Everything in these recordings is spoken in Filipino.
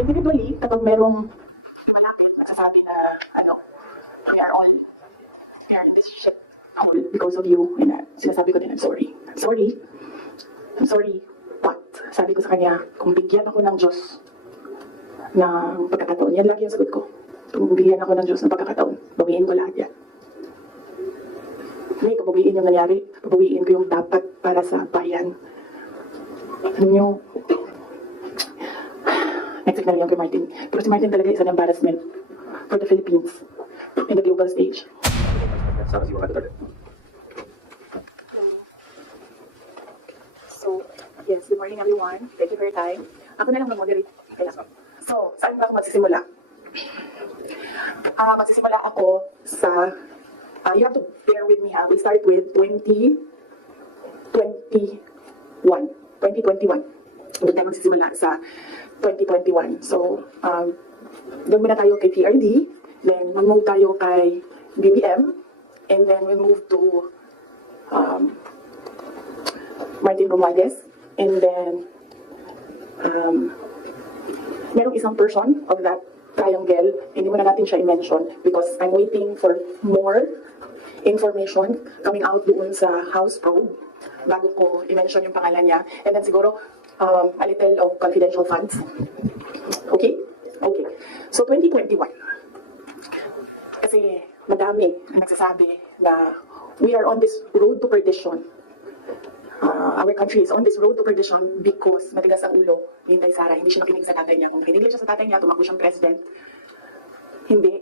individually, kapag merong malapit at sasabi na, ano, we are all here in this shit hole because of you, and sinasabi ko din, I'm sorry. I'm sorry, but sabi ko sa kanya, kung bigyan ako ng Diyos ng pagkakataon, yan lagi yung sagot ko. Kung bigyan ako ng Diyos ng pagkakataon, bawiin ko lahat yan. Hindi ko bawiin yung nangyari, bawiin ko yung dapat para sa bayan. Alam nyo, next na lang kay Martin. Pero si Martin talaga is an embarrassment for the Philippines in the global stage. So, yes, good morning everyone. Thank you for your time. Ako na lang mag-moderate. Okay lang. So, saan ba ako magsisimula? Magsisimula ako sa, you have to bear with me ha. We start with 2021. Doon tayo magsisimula sa 2021. So, doon muna tayo kay PRD, then mag-move tayo kay BBM, and then we move to Martin Romualdez, and then merong isang person of that triangle, hindi muna natin siya i-mention because I'm waiting for more information coming out doon sa House probe bago ko i-mention yung pangalan niya, and then siguro a little of confidential funds. Okay? Okay. So, 2021. Kasi madami ang nagsasabi na we are on this road to perdition. Our country is on this road to perdition because matigas ang ulo ni Inday Sara. Hindi siya makinig sa tatay niya. Kung nakinig siya sa tatay niya, tumakbo siyang president. Hindi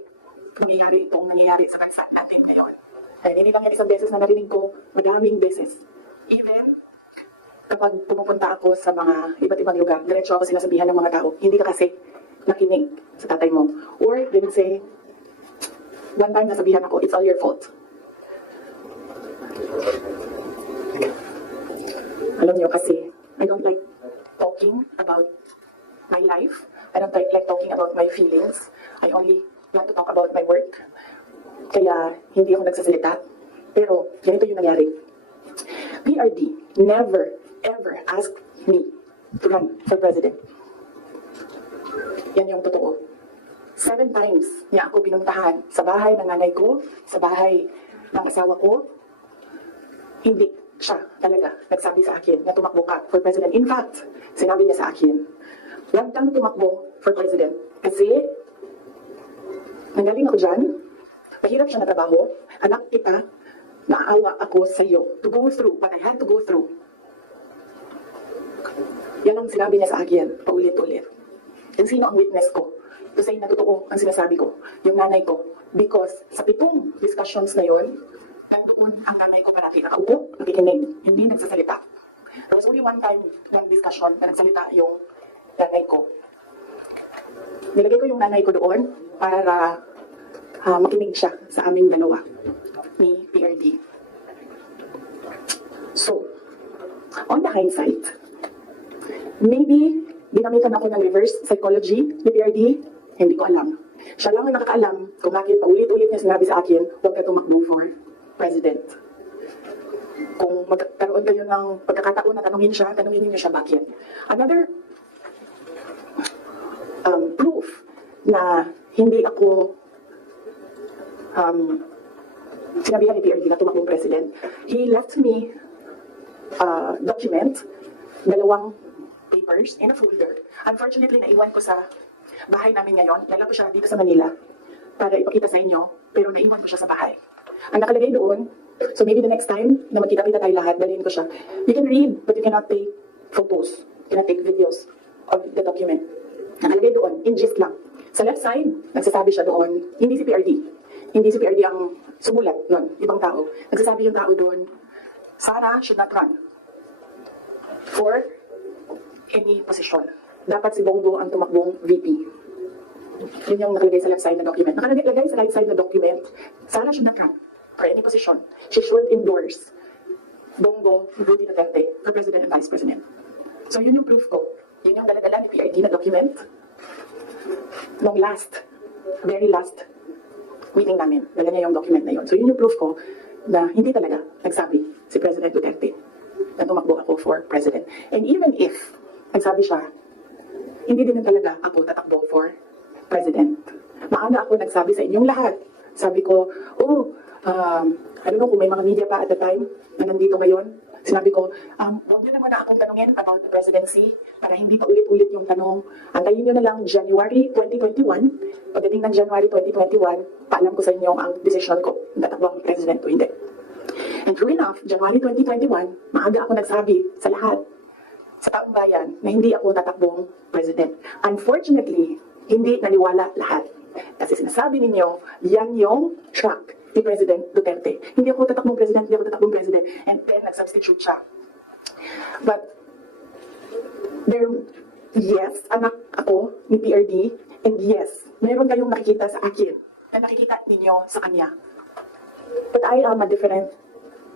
nangyayari itong nangyayari sa bansa natin ngayon. Hindi lang yan isang beses na narinig ko, madaming beses. Even kapag pumupunta ako sa mga iba't ibang lugar, diretso ako sinasabihan ng mga tao, hindi ka kasi nakinig sa tatay mo. Or they would say, one time nasabihan ako, it's all your fault. Alam niyo kasi, I don't like talking about my life. I don't like talking about my feelings. I only want to talk about my work. Kaya hindi ako nagsasalita. Pero ganito yung nangyari. PRD never ever asked me to run for president. Yan yung totoo. 7 times niya ako pinuntahan sa bahay ng nanay ko, sa bahay ng asawa ko. Hindi siya talaga nagsabi sa akin na tumakbo ka for president. In fact, sinabi niya sa akin, huwag kang tumakbo for president. Kasi, nanggaling ako dyan, mahirap siya na trabaho, anak kita, naawa ako sa iyo to go through what I had to go through. Yan ang sinabi niya sa akin, paulit-ulit. And sino ang witness ko? To say na totoo ang sinasabi ko, yung nanay ko. Because sa 7 discussions na yun, nandoon ang nanay ko parati nakaupo, nakikinig, hindi nagsasalita. There was only one time, one discussion na nagsalita yung nanay ko. Nilagay ko yung nanay ko doon para makinig siya sa aming dalawa ni PRD. So, on the hindsight, maybe ginamitan ako ng reverse psychology ni PRD, hindi ko alam. Siya lang ang nakakaalam kung bakit paulit-ulit niya sinabi sa akin, huwag ka tumakbo for president. Kung magkaroon kayo ng pagkakataon na tanungin niyo siya bakit. Another proof na hindi ako sinabihan ni PRD na tumakbong president, he left me document, 2 papers in a folder. Unfortunately, naiwan ko sa bahay namin ngayon. Dala ko siya dito sa Manila para ipakita sa inyo, pero naiwan ko siya sa bahay. Ang nakalagay doon, so maybe the next time na magkita-kita tayo lahat, dalhin ko siya. You can read, but you cannot take photos. You cannot take videos of the document. Nakalagay doon, in gist lang. Sa left side, nagsasabi siya doon, hindi si PRD. Hindi si PRD ang sumulat nun, ibang tao. Nagsasabi yung tao doon, Sara should not run for any position. Dapat si Bongo ang tumakbong VP. Yun yung nakalagay sa left side na document. Nakalagay sa right side na document, Sara should not run for any position. She should endorse Bongo Rudy Duterte for President and Vice President. So yun yung proof ko. Yun yung dala-dala ni PRD na document nung very last meeting namin. Dala niya yung document na yun. So yun yung proof ko na hindi talaga nagsabi si President Duterte na tumakbo ako for president. And even if nagsabi siya, hindi din talaga ako tatakbo for president. Maaga ako nagsabi sa inyong lahat. Sabi ko, I don't know kung may mga media pa at the time na nandito ngayon. Sinabi ko, huwag niyo naman na akong tanungin about the presidency para hindi pa ulit-ulit yung tanong. Antayin niyo na lang January 2021. Pagdating ng January 2021, paalam ko sa inyo ang decision ko kung tatakbo akong president o hindi. And true enough, January 2021, maaga ako nagsabi sa lahat, sa taong bayan, na hindi ako tatakbong president. Unfortunately, hindi naniwala lahat. Kasi sinasabi ninyo, yan yung track ni President Duterte. Hindi ako tatakbong president, hindi ako tatakbong president. And then, nag-substitute siya. But, yes, anak ako ni PRD, and yes, meron kayong nakikita sa akin na nakikita ninyo sa kanya. But I am a different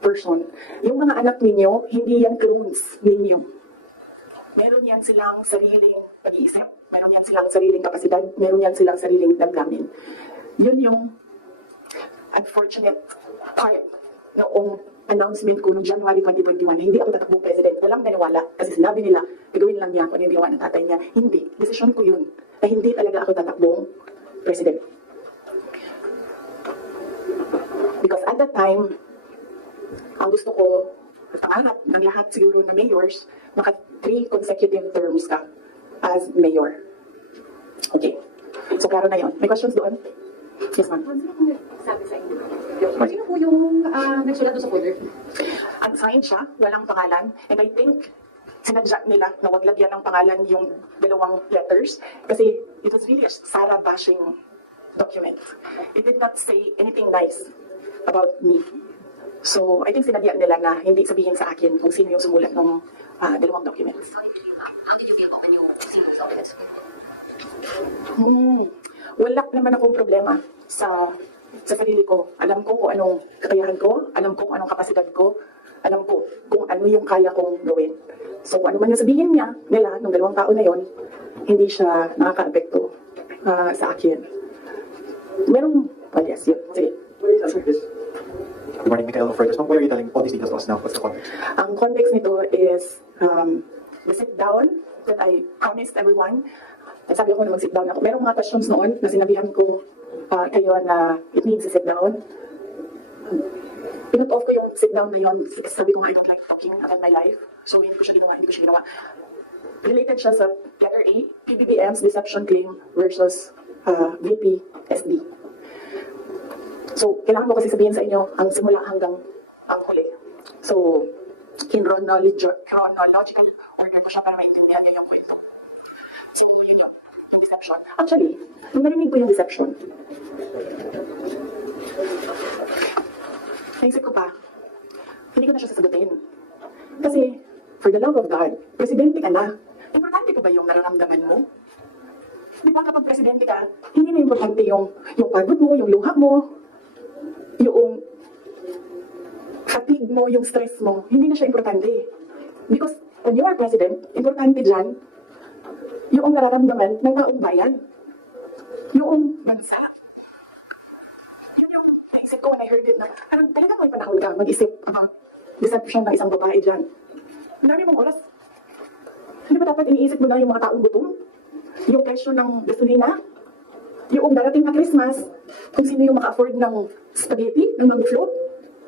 person. Yung mga anak ninyo, hindi yan clones ninyo. Meron yan silang sariling pag-iisip, meron yan silang sariling kapasidad, meron yan silang sariling damdamin. Yun yung unfortunate part noong announcement ko noong January 2021 na hindi ako tatakbong president. Walang naniwala kasi sinabi nila, gagawin lang niya kung ano yung ginawa ng tatay niya. Hindi. Desisyon ko yun na hindi talaga ako tatakbong president. Because at that time, ang gusto ko, pangarap ng lahat siguro na mayors, maka 3 consecutive terms ka as mayor. Okay. So, klaro na yun. May questions doon? Yes, ma'am. Sabi sa inyo. Sino po yung nagsulat doon sa folder? Unsigned siya, walang pangalan. And I think, sinadya nila na wag lagyan ng pangalan yung dalawang letters. Kasi it was really a Sarah bashing document. It did not say anything nice about me. So, I think sinadya nila na hindi sabihin sa akin kung sino yung sumulat ng dalawang documents. How did you feel when you received those documents? Wala naman akong problema sa sarili ko. Alam ko kung anong kakayahan ko, alam ko kung anong kapasidad ko, alam ko kung ano yung kaya kong gawin. So, ano man yung sabihin nila, ng dalawang tao na yon, hindi siya nakaka-apekto sa akin. Yes, yun. Sige. Good morning, Michael Fergus. Why are you telling all these details to us now? What's the context? Ang context nito is the sit-down that I promised everyone. Sabi ko na mag-sit down ako. Merong mga questions noon na sinabihan ko kayo na it needs a sit-down. Pinut-off ko yung sit-down na yun. Sabi ko nga, I don't like talking about my life. So, hindi ko siya ginawa. Related siya sa letter A, PBBM's deception claim versus VP SD. So, kailangan mo kasi sabihin sa inyo ang simula hanggang ang huli. So, chronological order ko siya para maintindihan niyo yung kwento. Siguro yun yung deception. Actually, nung narinig ko yung deception, naisip ko pa, hindi ko na siya sasagutin. Kasi, for the love of God, presidente ka na. Importante pa ba yung nararamdaman mo? Di ba kapag presidente ka, hindi na importante yung pagod mo, yung luha mo, yung fatigue mo, yung stress mo, hindi na siya importante. Because when you are president, importante dyan, yung nararamdaman ng taong bayan. Yung bansa. Yun yung naisip ko when I heard it na, parang talaga may panahon ka mag-isip about deception ng isang babae dyan. Ang dami mong oras. Hindi ba dapat iniisip mo na yung mga taong gutom? Yung presyo ng gasolina? Yung darating na Christmas, kung sino yung maka-afford ng spaghetti, ng mango float,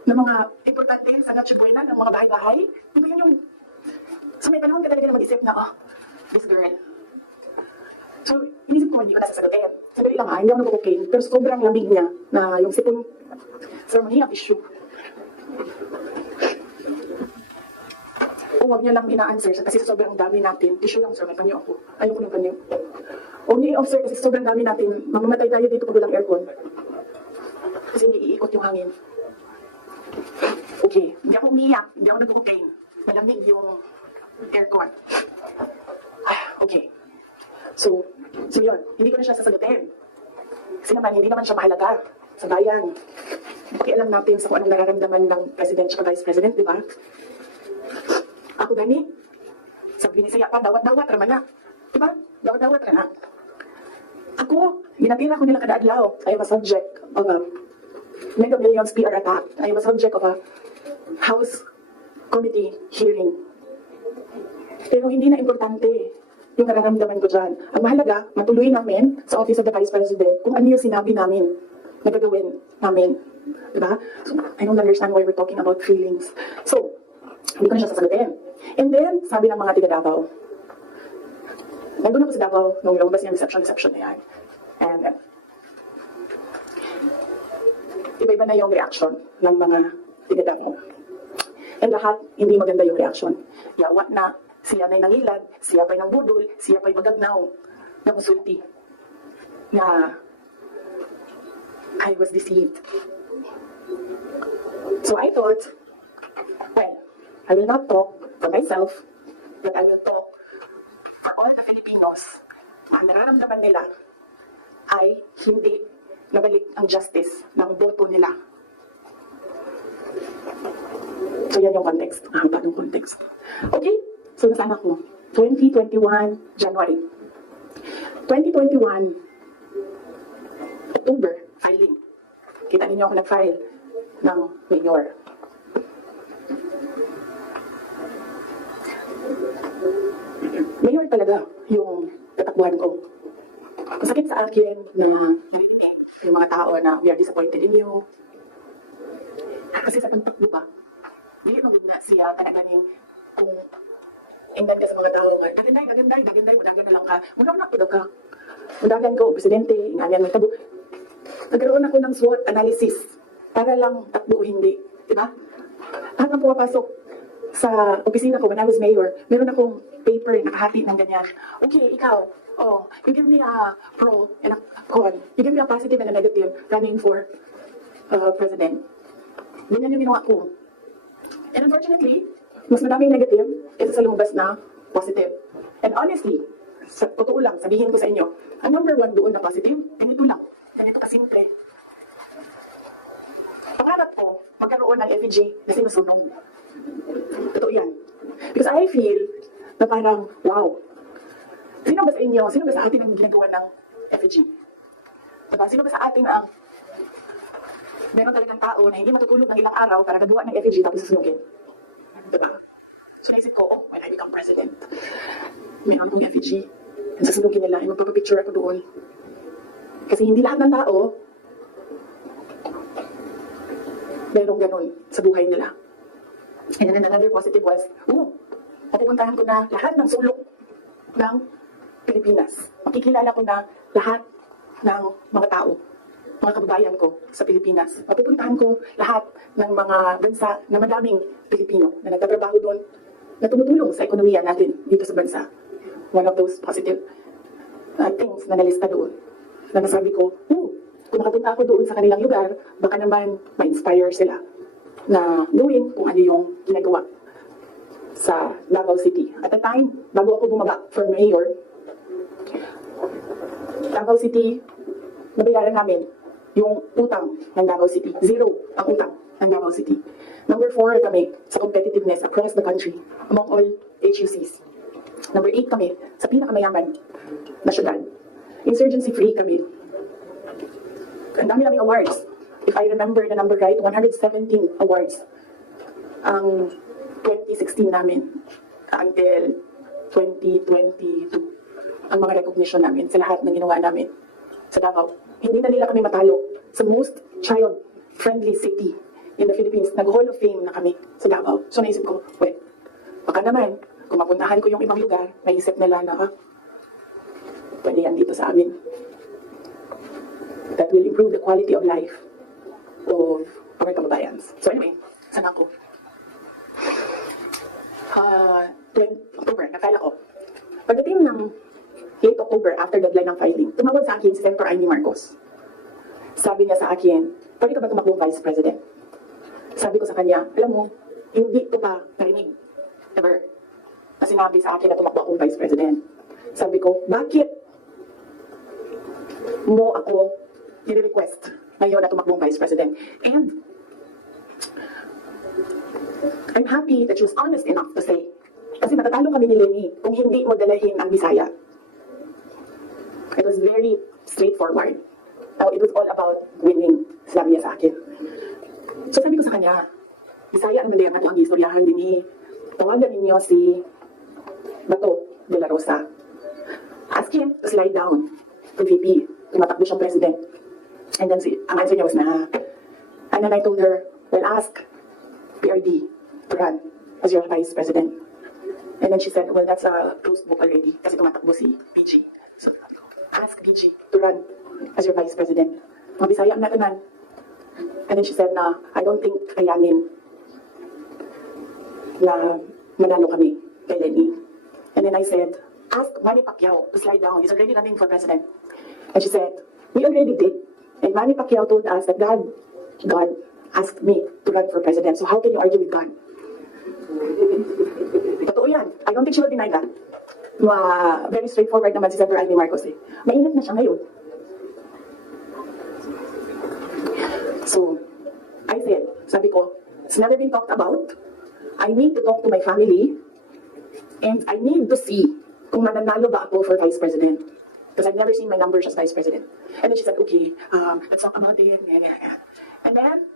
ng mga importante sa Noche Buena, ng mga bahay-bahay. Di ba yun yung... So may panahon ka talaga na mag-isip na, this girl. So, inisip ko, hindi ko nasasagutin. Sabi lang hindi ako nag-cocaine, pero sobrang lamig niya na yung sipon ceremony of issue. O, huwag niya lang ina-answer kasi sa sobrang dami natin. Tissue lang, sir, may panyo ako. Ayoko ng panyo. Huwag niyo i-observe kasi sobrang dami natin. Mamamatay tayo dito pag walang aircon. Kasi hindi iikot yung hangin. Okay, hindi ako umiyak, hindi ako nag-cocaine. Malamig yung aircon. Okay. So yun, hindi ko na siya sasagutin. Kasi naman, hindi naman siya mahalaga sa bayan. Pakialam natin sa kung anong nararamdaman ng president at vice president, di ba? Ako gani, sabi ni Saya pa, dawat-dawat raman na. Di ba? Dawat-dawat raman na. Ako, ginatira ko nila kada adlaw. I am a subject of a Mega Millions PR attack. I am a subject of a House Committee hearing. Pero hindi na importante yung nararamdaman ko dyan. Ang mahalaga, matuloy namin sa Office of the Vice President kung ano yung sinabi namin na gagawin namin. Diba? So, I don't understand why we're talking about feelings. So, hindi ko na siya sasagutin. And then, sabi ng mga tiga Davao, nandun ako sa Davao nung lumabas yung reception na yan. And iba-iba na yung reaction ng mga tiga Davao. And lahat, hindi maganda yung reaction. Yawa na, siya na'y nangilad, siya pa'y nangbudol, siya pa'y magagnaw, na musulti. Na I was deceived. So I thought, well, I will not talk for myself, but I will talk for all the Filipinos na ang nararamdaman nila ay hindi nabalik ang justice ng boto nila. So yan yung context. Ang haba ng context. Okay? So nasaan ako? 2021, January. 2021, October, filing. Kita ninyo ako nag-file ng mayor. Mayor talaga yung tatakbuhan ko. Masakit sa akin na narinig yung mga tao na we are disappointed in you. Kasi sa pagtakbo pa, hindi mo na siya tanaganing kung inggan ka sa mga tao nga, daganday, mudagan na lang ka. Mudagan ka. Mudagan ko, presidente, inganyan mo tabo. Nagkaroon ako ng SWOT analysis para lang takbo hindi. Diba? Lahat ng pumapasok sa opisina ko when I was mayor, meron akong paper nakahati ng ganyan. Okay, ikaw, you give me a pro and a con. You give me a positive and a negative running for president. Ganyan yung ginawa ko. And unfortunately, mas madaming negative kaysa sa lumabas na positive. And honestly, sa totoo lang, sabihin ko sa inyo, ang number one doon na positive, ganito lang. Ganito kasimple. Pangarap ko, magkaroon ng effigy na sinusunog. Totoo yan. Because I feel na parang, wow. Sino ba sa inyo, sino ba sa atin ang ginagawa ng effigy? Diba? Sino ba sa atin ang meron talagang tao na hindi matutulog ng ilang araw para gagawa ng effigy tapos susunugin? Diba? So naisip ko, when I become president, meron pong effigy. And sasunugin nila, ay magpapapicture ako doon. Kasi hindi lahat ng tao merong ganun sa buhay nila. And then another positive was, mapupuntahan ko na lahat ng sulok ng Pilipinas. Makikilala ko na lahat ng mga tao, mga kababayan ko sa Pilipinas. Mapupuntahan ko lahat ng mga bansa na madaming Pilipino na nagtatrabaho doon, na tumutulong sa ekonomiya natin dito sa bansa. One of those positive things na nalista doon. Na nasabi ko, kung makapunta ako doon sa kanilang lugar, baka naman ma-inspire sila na gawin kung ano yung ginagawa sa Davao City. At the time, bago ako bumaba for mayor, Davao City, nabayaran namin yung utang ng Davao City. 0 ang utang ng Davao City. Number 4 kami sa competitiveness across the country among all HUCs. Number 8 kami sa pinakamayaman na syudad. Insurgency free kami. Ang dami naming awards. If I remember the number right, 117 awards ang 2016 namin until 2022. Ang mga recognition namin sa lahat ng ginawa namin sa Davao. Hindi na nila kami matalo sa most child-friendly city in the Philippines. Nag-Hall of Fame na kami sa Davao. So naisip ko, baka naman, kung mapuntahan ko yung ibang lugar, naisip nila na, pwede yan dito sa amin. That will improve the quality of life of our kababayans. So anyway, saan ako? October, nag-file ako. Pagdating ng 8 October, after deadline ng filing, tumawag sa akin si Senator Amy Marcos. Sabi niya sa akin, pwede ka ba tumakbong Vice President? Sabi ko sa kanya, alam mo, hindi ko pa narinig ever na sinabi sa akin na tumakbo akong Vice President. Sabi ko, bakit mo ako nire-request ngayon na tumakbong Vice President? And I'm happy that she was honest enough to say, kasi matatalo kami ni Lenny kung hindi mo dalahin ang Bisaya. It was very straightforward. Now, it was all about winning, sabi niya sa akin. So sabi ko sa kanya, Bisaya naman din nato ang istoryahan din tawagan ninyo si Bato de la Rosa. him to slide down to VP. Tumatakbo siyang president. And then ang answer niya was na. And then I told her, well, ask PRD to run as your vice president. And then she said, well, that's a closed book already kasi tumatakbo si PG. So, ask PG to run as your vice president. Mga Bisaya na tanan. And then she said na, I don't think kayanin na manalo kami kay Lenny. And then I said, ask Manny Pacquiao to slide down. He's already running for president. And she said, we already did. And Manny Pacquiao told us that God asked me to run for president. So how can you argue with God? Totoo yan. I don't think she will deny that. Very straightforward naman si Senator Amy Marcos eh. Mainit na siya ngayon. So, I said, sabi ko, it's never been talked about. I need to talk to my family and I need to see kung mananalo ba ako for vice president. Because I've never seen my numbers as vice president. And then she said, okay, let's talk about it. And then,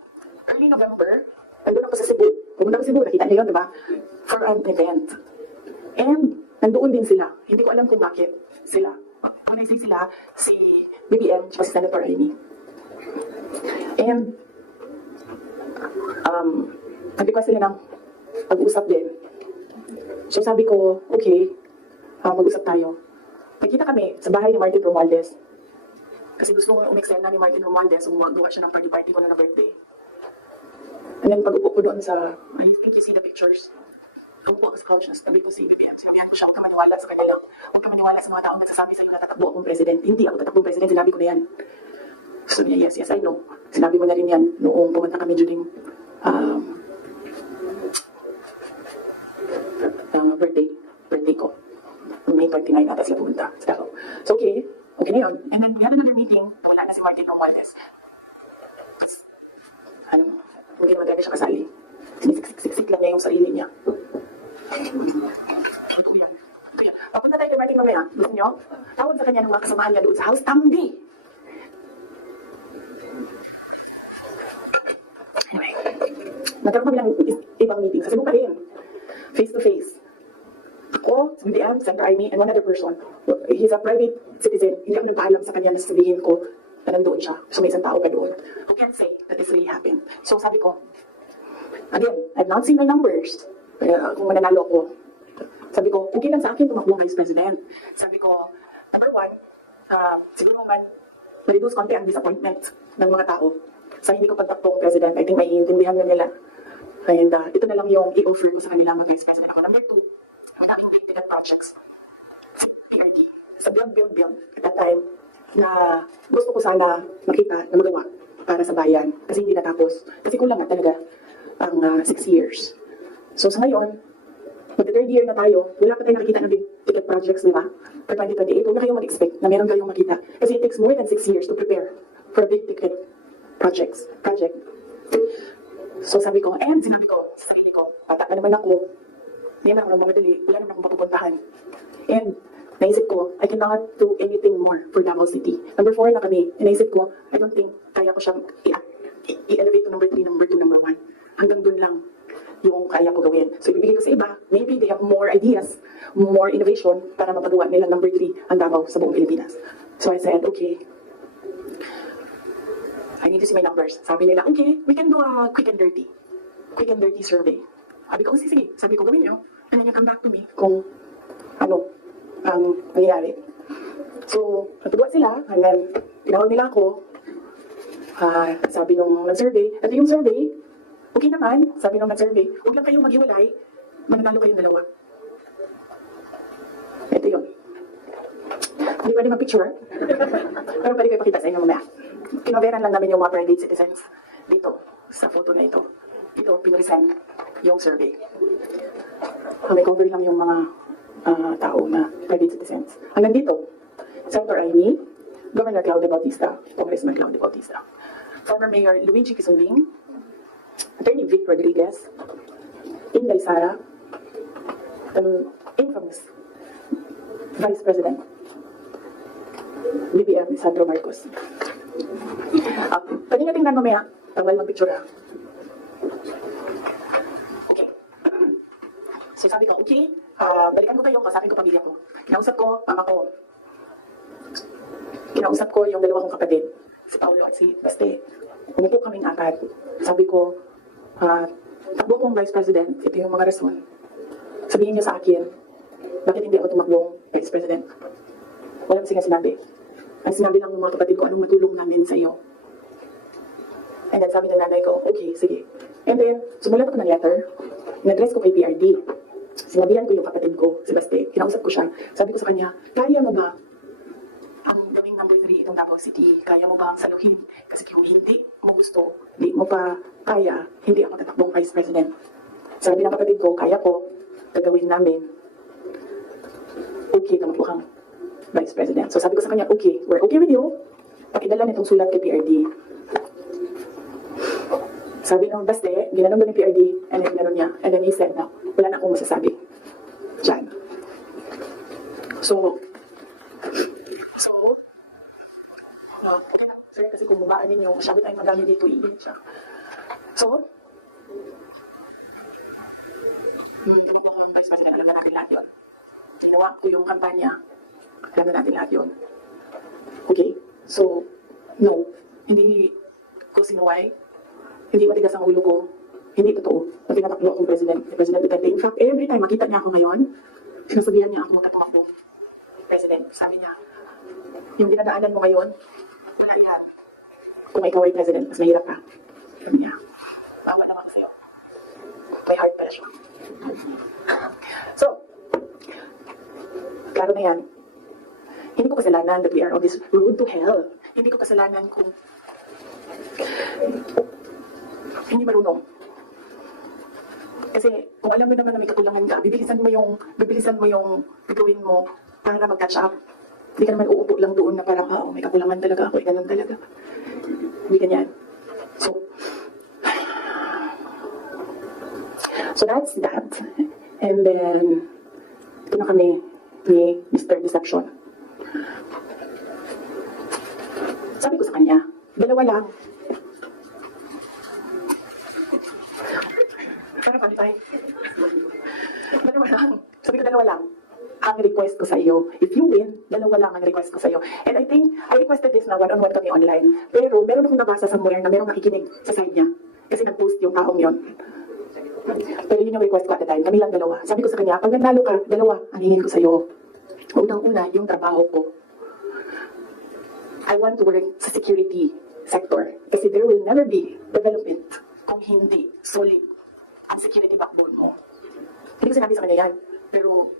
early November, nandun ako sa Cebu. Pumunta ko sa Cebu, nakita niyo yun, di ba? For an event. And, nandoon din sila. Hindi ko alam kung bakit sila. When I say sila, si BBM, si Senator Amy. And, nag-request sila ng pag-usap din. So sabi ko, okay, mag-usap tayo. Nagkita kami sa bahay ni Martin Romualdez. Kasi gusto ko umextend na ni Martin Romualdez kung magawa siya ng party ko na birthday. And then pag-upo ko doon sa, I think you see the pictures. Upo ko sa couch na sabi ko si BBM. Sabihan ko siya, huwag ka maniwala sa kanila. Huwag ka maniwala sa mga taong nagsasabi sa'yo na tatakbo akong president. Hindi ako tatakbong president, sinabi ko na yan. So niya, yes, I know. Sinabi mo na rin yan noong pumunta kami during birthday ko. May 29 natin sila pumunta sa Davao. So okay na yun. And then we had another meeting, wala na si Martin Romualdez. Hindi naman talaga siya kasali. Sinisiksik lang niya yung sarili niya. Ito yan. Papunta tayo kay Martin mamaya. Gusto niyo? Tawag sa kanya ng mga kasamahan niya doon sa house. Tambi! Anyway, nagkaroon kami ng ibang meeting sa Cebu pa rin. Face to face. Ako, si BBM, Senator Amy, and one other person. He's a private citizen. Hindi ako nagpaalam sa kanya na sabihin ko na nandoon siya. So may isang tao pa doon. Who can't say that this really happened? So sabi ko, again, I've not seen my numbers. Kung mananalo ako. Sabi ko, okay lang sa akin tumakbo ang vice president. Sabi ko, number one, siguro man, ma-reduce konti ang disappointment ng mga tao sa hindi ko pagtakbo ang president. I think maiintindihan na nila. And ito na lang yung i-offer ko sa kanila mag-vice president ako. Number two, madaming big-ticket projects sa PRD. Sa build. At that time, na gusto ko sana makita na magawa para sa bayan. Kasi hindi natapos. Kasi kulang nga talaga ang 6 years. So sa ngayon, mag-third year na tayo, wala pa tayo nakikita ng big-ticket projects, di ba? For 2028, huwag na kayong mag-expect na meron kayong makita. Kasi it takes more than 6 years to prepare for a big-ticket project. So sabi ko, and sinabi ko sa sarili ko, bata na naman ako, hindi naman ako nang mamadali, wala naman akong papupuntahan. And naisip ko, I cannot do anything more for Davao City. Number 4 na kami. And naisip ko, I don't think kaya ko siyang i-elevate to number 3, number 2, number 1. Hanggang dun lang yung kaya ko gawin. So ibibigay ko sa iba, maybe they have more ideas, more innovation para mapagawa nila number 3 ang Davao sa buong Pilipinas. So I said, okay, I need to see my numbers. Sabi nila, okay, we can do a quick and dirty survey. Sabi ko, sige. Sabi ko, gawin nyo. And then you come back to me kung ano ang nangyayari. So, natuwa sila. And then, tinawag nila ako. Sabi nung nag-survey, ito yung survey. Okay naman. Sabi nung nag-survey, huwag lang kayong maghiwalay. Mananalo kayong dalawa. Ito yun. Hindi pwede mag-picture. Pero pwede kayo pakita sa inyo mamaya. Kinoveran lang namin yung mga private citizens dito, sa photo na ito. Ito, pinresent yung survey. May cover lang yung mga tao na private citizens. Hanggang dito, Senator Amy, Governor Claudio Bautista, Congressman Claudio Bautista, former Mayor Luigi Quisumbing, Attorney Vic Rodriguez, Inday Sara, infamous Vice President BBM Sandro Marcos. Pwede nga tingnan mamaya, tawal mag-picture ha. Okay. So sabi ko, okay, balikan ko kayo, kasapin ko pamilya ko. Kinausap ko, mama ko, kinausap ko yung dalawa kong kapatid, si Paulo at si Baste. Umupo kaming apat. Sabi ko, takbo kong Vice President, ito yung mga rason. Sabihin niyo sa akin, bakit hindi ako tumakbong Vice President? Wala kasi nga sinabi. Ang sinabi lang ng mga kapatid ko, anong matulong namin sa iyo. And then sabi ng nanay ko, okay, sige. And then, sumulat ako ng letter, in-address ko kay PRD. Sinabihan ko yung kapatid ko, si Baste, kinausap ko siya. Sabi ko sa kanya, kaya mo ba ang gawing number 3 itong Davao City? Kaya mo ba ang saluhin? Kasi kung hindi mo gusto, hindi mo pa kaya, hindi ako tatakbong Vice President. Sabi ng kapatid ko, kaya ko, gagawin namin. Okay, tumakbo kang Vice President. So sabi ko sa kanya, okay, we're okay with you. Pakidala nitong sulat kay PRD. Sabi ng Baste, ginanong ba ni PRD, and then ginanon niya. And then he said na, wala na akong masasabi. Diyan. So, okay lang, sir, kasi kung mabaan ninyo, masyado tayong madami dito, i-ibig siya. So, tuloy ko akong Vice President, alam na natin lahat yun. Ginawa ko yung kampanya, alam na natin lahat yun. Okay, so, no, hindi ko sinuway, hindi matigas ang ulo ko, hindi totoo, na tinatakbo akong President Duterte. In fact, every time makita niya ako ngayon, sinasabihan niya ako magkatumakbo President. Sabi niya, yung dinadaanan mo ngayon, wala yan. Kung ikaw ay President, mas mahirap ka. Sabi niya, bawa naman ko sa'yo. May heart pala siya. So, klaro na yan. Hindi ko kasalanan that we are on this road to hell. Hindi ko kasalanan kung hindi marunong. Kasi kung alam mo naman na may kakulangan ka, bibilisan mo yung gagawin mo para mag-catch up. Hindi ka naman uupo lang doon na parang, may kakulangan talaga ako, ganun talaga. Hindi ganyan. So that's that. And then, ito na kami ni Mr. Deception. Sabi ko sa kanya, dalawa lang. Para pantay. Dalawa lang. Sabi ko, dalawa lang. Ang request ko sa iyo. If you win, dalawa lang ang request ko sa iyo. And I think, I requested this na one-on-one kami online. Pero meron akong nabasa somewhere na merong nakikinig sa side niya. Kasi nag-post yung taong yon. Pero yun yung request ko at the time. Kami lang dalawa. Sabi ko sa kanya, pag nanalo ka, dalawa ang hingin ko sa iyo. Unang-una, yung trabaho ko. I want to work sa security sector. Kasi there will never be development kung hindi solid ang security backbone mo. Hindi ko sinabi sa kanya yan. Pero,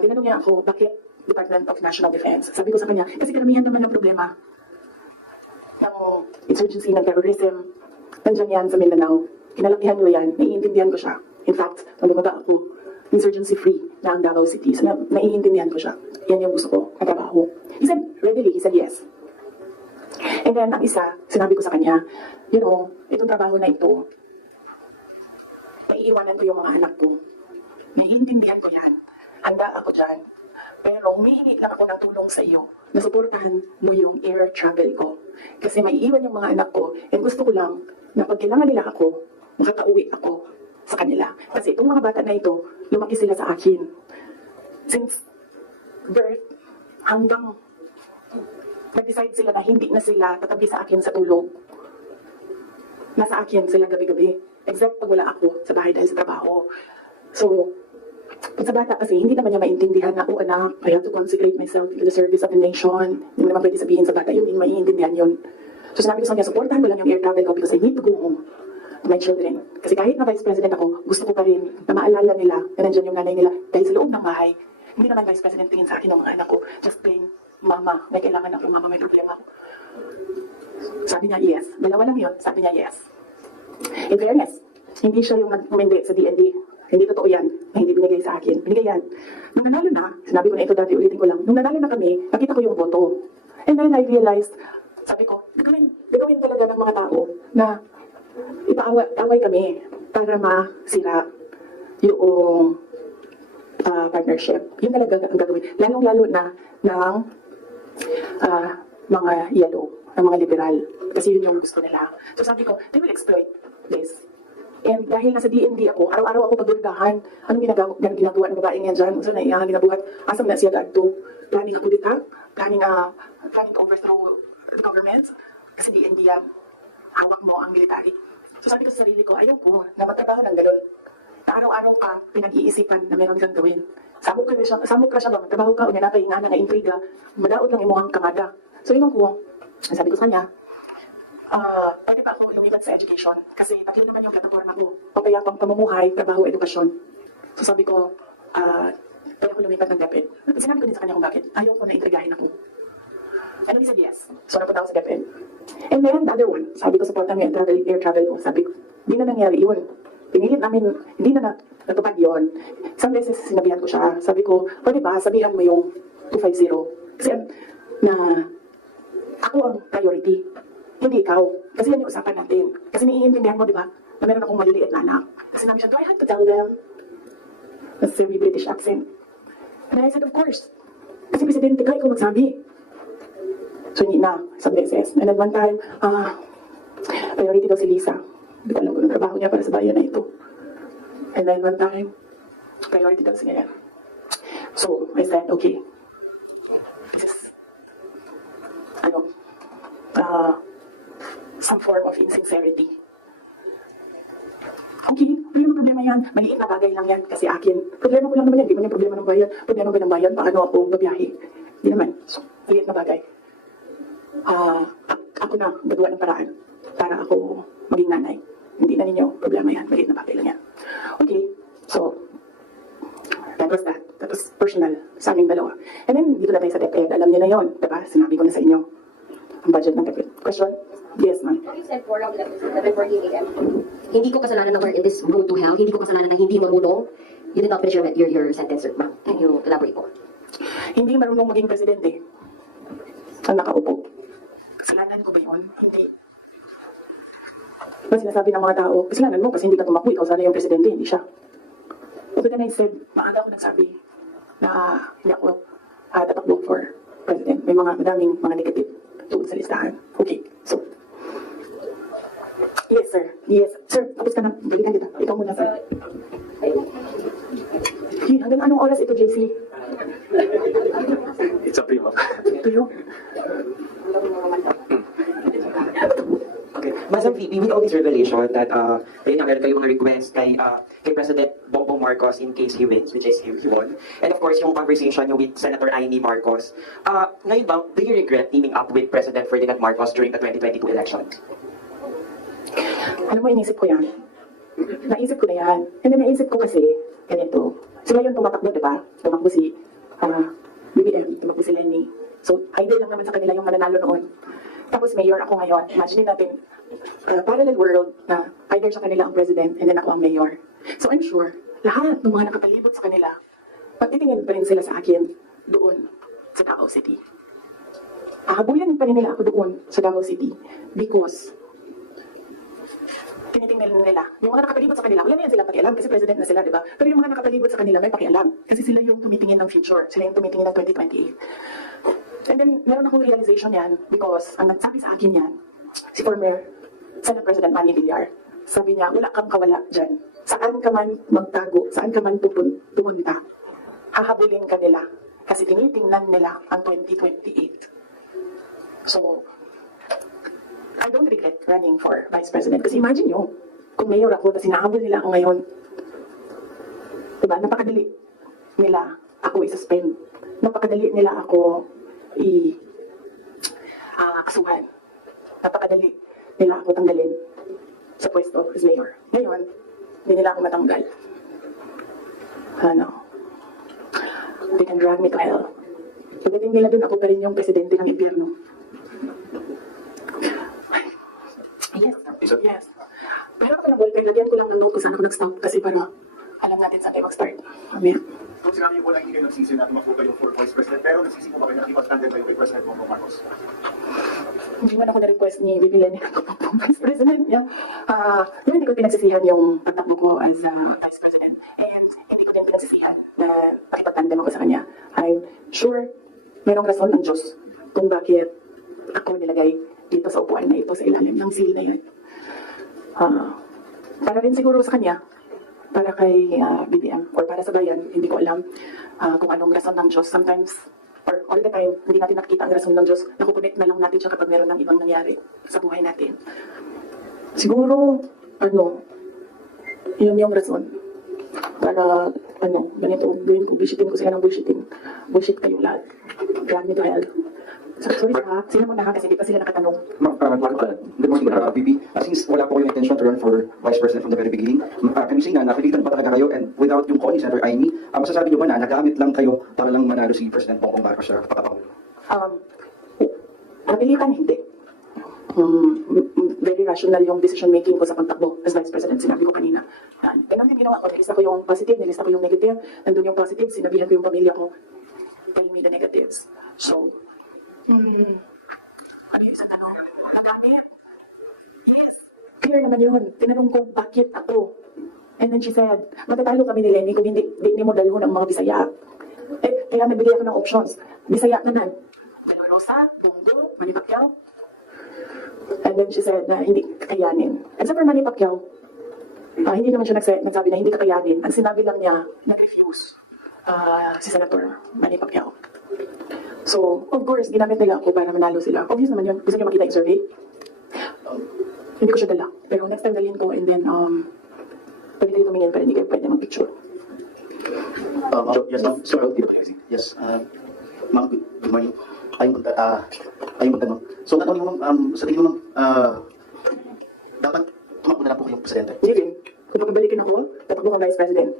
tinanong niya ako, bakit Department of National Defense? Sabi ko sa kanya, kasi karamihan naman ng problema ng insurgency, ng terrorism, nandiyan yan sa Mindanao. Kinalakihan nyo yan, naiintindihan ko siya. In fact, nung lumaba ako, insurgency-free na ang Davao City. So, naiintindihan ko siya. Yan yung gusto ko na trabaho. He said, readily, he said yes. And then, ang isa, sinabi ko sa kanya, itong trabaho na ito, naiiwanan ko yung mga anak ko. Naiintindihan ko yan. Handa ako dyan. Pero humihingi lang ako ng tulong sa iyo na suportahan mo yung air travel ko. Kasi maiiwan yung mga anak ko and gusto ko lang na pag kailangan nila ako, makakauwi ako sa kanila. Kasi itong mga bata na ito, lumaki sila sa akin. Since birth hanggang nag-decide sila na hindi na sila tatabi sa akin sa tulog. Nasa akin sila gabi-gabi. Except pag wala ako sa bahay dahil sa trabaho. So, sa bata kasi, hindi naman niya maintindihan na, anak, I have to consecrate myself to the service of the nation. Hindi naman pwede sabihin sa bata, yun, maiintindihan yun. So, sinabi ko sa kanya, supportahan ko lang yung air travel ko because I need to go home to my children. Kasi kahit na Vice President ako, gusto ko pa rin na maalala nila na nandiyan yung nanay nila dahil sa loob ng bahay. Hindi naman Vice President tingin sa akin ng mga anak ko. Just plain, mama, may kailangan ako, mama, may problema ako. Sabi niya, yes. Dalawa lang yun. Sabi niya, yes. In fairness, hindi siya yung nag-commendate sa DND. Hindi totoo yan, na hindi binigay sa akin. Binigay yan. Nung nanalo na, sinabi ko na ito dati, ulitin ko lang. Nung nanalo na kami, nakita ko yung boto. And then I realized, sabi ko, gagawin talaga ng mga tao na ipaaway kami para masira yung partnership. Yun talaga ang gagawin. Lalong-lalo na ng mga yellow, ng mga liberal. Kasi yun yung gusto nila. So sabi ko, they will exploit this. And dahil nasa DND ako, araw-araw ako pagdurdahan. Anong ginagawa ng babaeng yan dyan? Saan na iyang ginabuhat? Asam na siya gaadto? Planning ako dita? Planning planning to overthrow the government kasi di India, hawak mo ang military. So sabi ko sa sarili ko, ayoko na magtrabaho ng ganun. Na araw-araw ka pinag-iisipan na meron kang gawin. Samok ka siya ba, magtrabaho ka, o nga na na intriga, madaot lang imuhang kamada. So yun ko, sabi ko sa kanya, pwede ba ako lumipat sa education? Kasi tatlo naman yung plataforma ko. Papayapang pamumuhay, trabaho, edukasyon. So sabi ko, pwede ako lumipat ng DepEd. Sinabi ko din sa kanya kung bakit. Ayaw ko na intrigahin ako. And he said yes. So napunta ako sa DepEd. And then the other one, sabi ko supportan mo yung air travel ko. Sabi ko, hindi na nangyari yun. Pinilit namin, hindi na natupad yun. Isang beses sinabihan ko siya. Sabi ko, pwede ba sabihan mo yung 250? Kasi na ako ang priority. Hindi ikaw. Kasi yan yung usapan natin. Kasi naiintindihan mo, di ba? Na meron akong maliliit na anak. Kasi namin siya, do I have to tell them? That's very British accent. And I said, of course. Kasi presidente ka, ikaw magsabi. So, hindi na. Isang beses. And then one time, priority daw si Lisa. Hindi ko alam kung anong trabaho niya para sa bayan na ito. And then one time, priority daw si Ngayon. So, I said, okay. This is, some form of insincerity. Okay, wala naman problema yan. Maliit na bagay lang yan kasi akin. Problema ko lang naman yan. Di man yung problema ng bayan. Problema ba ng bayan? Paano ako babiyahe? Di naman. So, maliit na bagay. Ako na gagawa ng paraan para ako maging nanay. Hindi na ninyo problema yan. Maliit na bagay lang yan. Okay, so, that was that. That was personal sa aming dalawa. And then, dito na tayo sa DepEd. Alam niyo na yun. Diba? Sinabi ko na sa inyo ang budget ng DepEd. Question? Yes, ma'am. You said 4 of 11:14 a.m. Hindi ko kasalanan na we're in this road to hell. Hindi ko kasalanan na hindi marunong. You did not finish your sentence, sir. Ma'am, can you elaborate po? Hindi marunong maging presidente. Ang nakaupo. Kasalanan ko ba yun? Hindi. Diba sinasabi ng mga tao, kasalanan mo kasi hindi ka tumakbo, ikaw sana yung presidente, hindi siya. So then I said, maaga ako nagsabi na hindi ako tatakbo for president. May madaming mga negative tungkol sa listahan. Okay, so. Yes, sir. Yes. Sir, tapos ka na. Balikan kita. Ikaw muna, sir. Hanggang anong oras ito, JC? It's up to you, ma'am. To you? Okay. Madam VP, with all this revelation that ayun nga, meron kayong request kay President Bongbong Marcos in case he wins, which is he won. And of course, yung conversation nyo with Senator Amy Marcos. Ngayon ba, do you regret teaming up with President Ferdinand Marcos during the 2022 election? Alam mo, inisip ko yan. Naisip ko na yan. And then naisip ko kasi, ganito. Sila yung tumatakbo, di ba? Tumakbo si BBM, tumakbo si Lenny. So, idol lang naman sa kanila yung mananalo noon. Tapos mayor ako ngayon. Imagine natin, parallel world na either sa kanila ang president and then ako ang mayor. So I'm sure, lahat ng mga nakapalibot sa kanila, pagtitingin pa rin sila sa akin doon sa Davao City. Hahabulin pa rin nila ako doon sa Davao City because tinitingnan nila. Yung mga nakapalibot sa kanila, wala na yan silang pakialam kasi president na sila, di ba? Pero yung mga nakapalibot sa kanila, may pakialam. Kasi sila yung tumitingin ng future. Sila yung tumitingin ng 2028. And then, meron akong realization yan because ang nagsabi sa akin yan, si former Senate President Manny Villar, sabi niya, wala kang kawala dyan. Saan ka man magtago, saan ka man pumunta, hahabulin ka nila kasi tinitingnan nila ang 2028. So, I don't regret running for Vice President. Kasi imagine nyo, kung mayor ako, tapos hinahabol nila ako ngayon. Diba? Napakadali nila ako i-suspend. Napakadali nila ako kasuhan. Napakadali nila ako tanggalin sa pwesto as mayor. Ngayon, hindi nila ako matanggal. They can drag me to hell. Pagdating nila dun, ako pa rin yung presidente ng impyerno. Yes. Yes. Pero ako na ballpen, lagyan ko lang ng note kung saan ako nag-stop kasi para alam natin saan tayo mag-start. Amen. Kung sinabi niyo po na hindi kayo nagsisi na tumakbo kayo for Vice President, pero nagsisi mo ba kayo na nakipag-tandem kayo kay President Bongbong Marcos? Hindi man ako na-request ni VP Lenny ako pong Vice President niya. Hindi ko pinagsisihan yung pagtakbo ko as Vice President. And hindi ko din pinagsisihan na nakipag-tandem ako sa kanya. I'm sure mayroong rason ng Diyos kung bakit ako nilagay dito sa upuan na ito, sa ilalim ng seal na yun. Para rin siguro sa kanya, para kay BBM, or para sa bayan, hindi ko alam kung anong rason ng Diyos. Sometimes, or all the time, hindi natin nakikita ang rason ng Diyos, nakukonect na lang natin siya kapag meron ng ibang nangyari sa buhay natin. Siguro, yun yung rason. Para, ganito, bullshitin ko sila ng bullshitin. Bullshit kayo lahat. Drag me to hell. Sorry ha, sila muna ha, kasi di pa sila nakatanong. Good morning, VP. Since wala po kayong intention to run for Vice President from the very beginning, can you say na napilitan pa talaga kayo and without yung call ni Senator Amy, masasabi niyo ba na nagamit lang kayo para lang manalo si President Bongbong Marcos sa pagkapangulo? Napilitan, hindi. Very rational yung decision making ko sa pagtakbo as Vice President, sinabi ko kanina. Ganun din ginawa ko, nilista ko yung positive, nilista ko yung negative, nandun yung positive, sinabihan ko yung pamilya ko, tell me the negatives. So, ano yung isang tanong? Nagamit? Yes. Clear naman yun. Tinanong ko, bakit ako? And then she said, matatalo kami ni Lenny kung hindi mo dalhin ang mga Bisaya. Kaya nabigay ako ng options. Bisaya naman. Dalawa Rosa, Bongo, Manny Pacquiao. And then she said na hindi kakayanin. Except for Manny Pacquiao, hindi naman siya nagsabi na hindi kakayanin. Ang sinabi lang niya, nag-refuse si Senator Manny Pacquiao. So, of course, ginamit nila ako para manalo sila. Obvious naman yun. Gusto niyo makita yung survey? Hindi ko siya dala. Pero next time dalhin ko and then, pwede kayo tumingin para hindi kayo pwede mag-picture. Yes, ma'am. Sorry. Yes. Ma'am, good morning. Ayong magtanong. So, natanong mo, ma'am, sa tingin mo, ma'am, dapat tumakbo na lang po kayong presidente. Hindi rin. Kung pagkabalikin ako, tatakbo kang Vice President.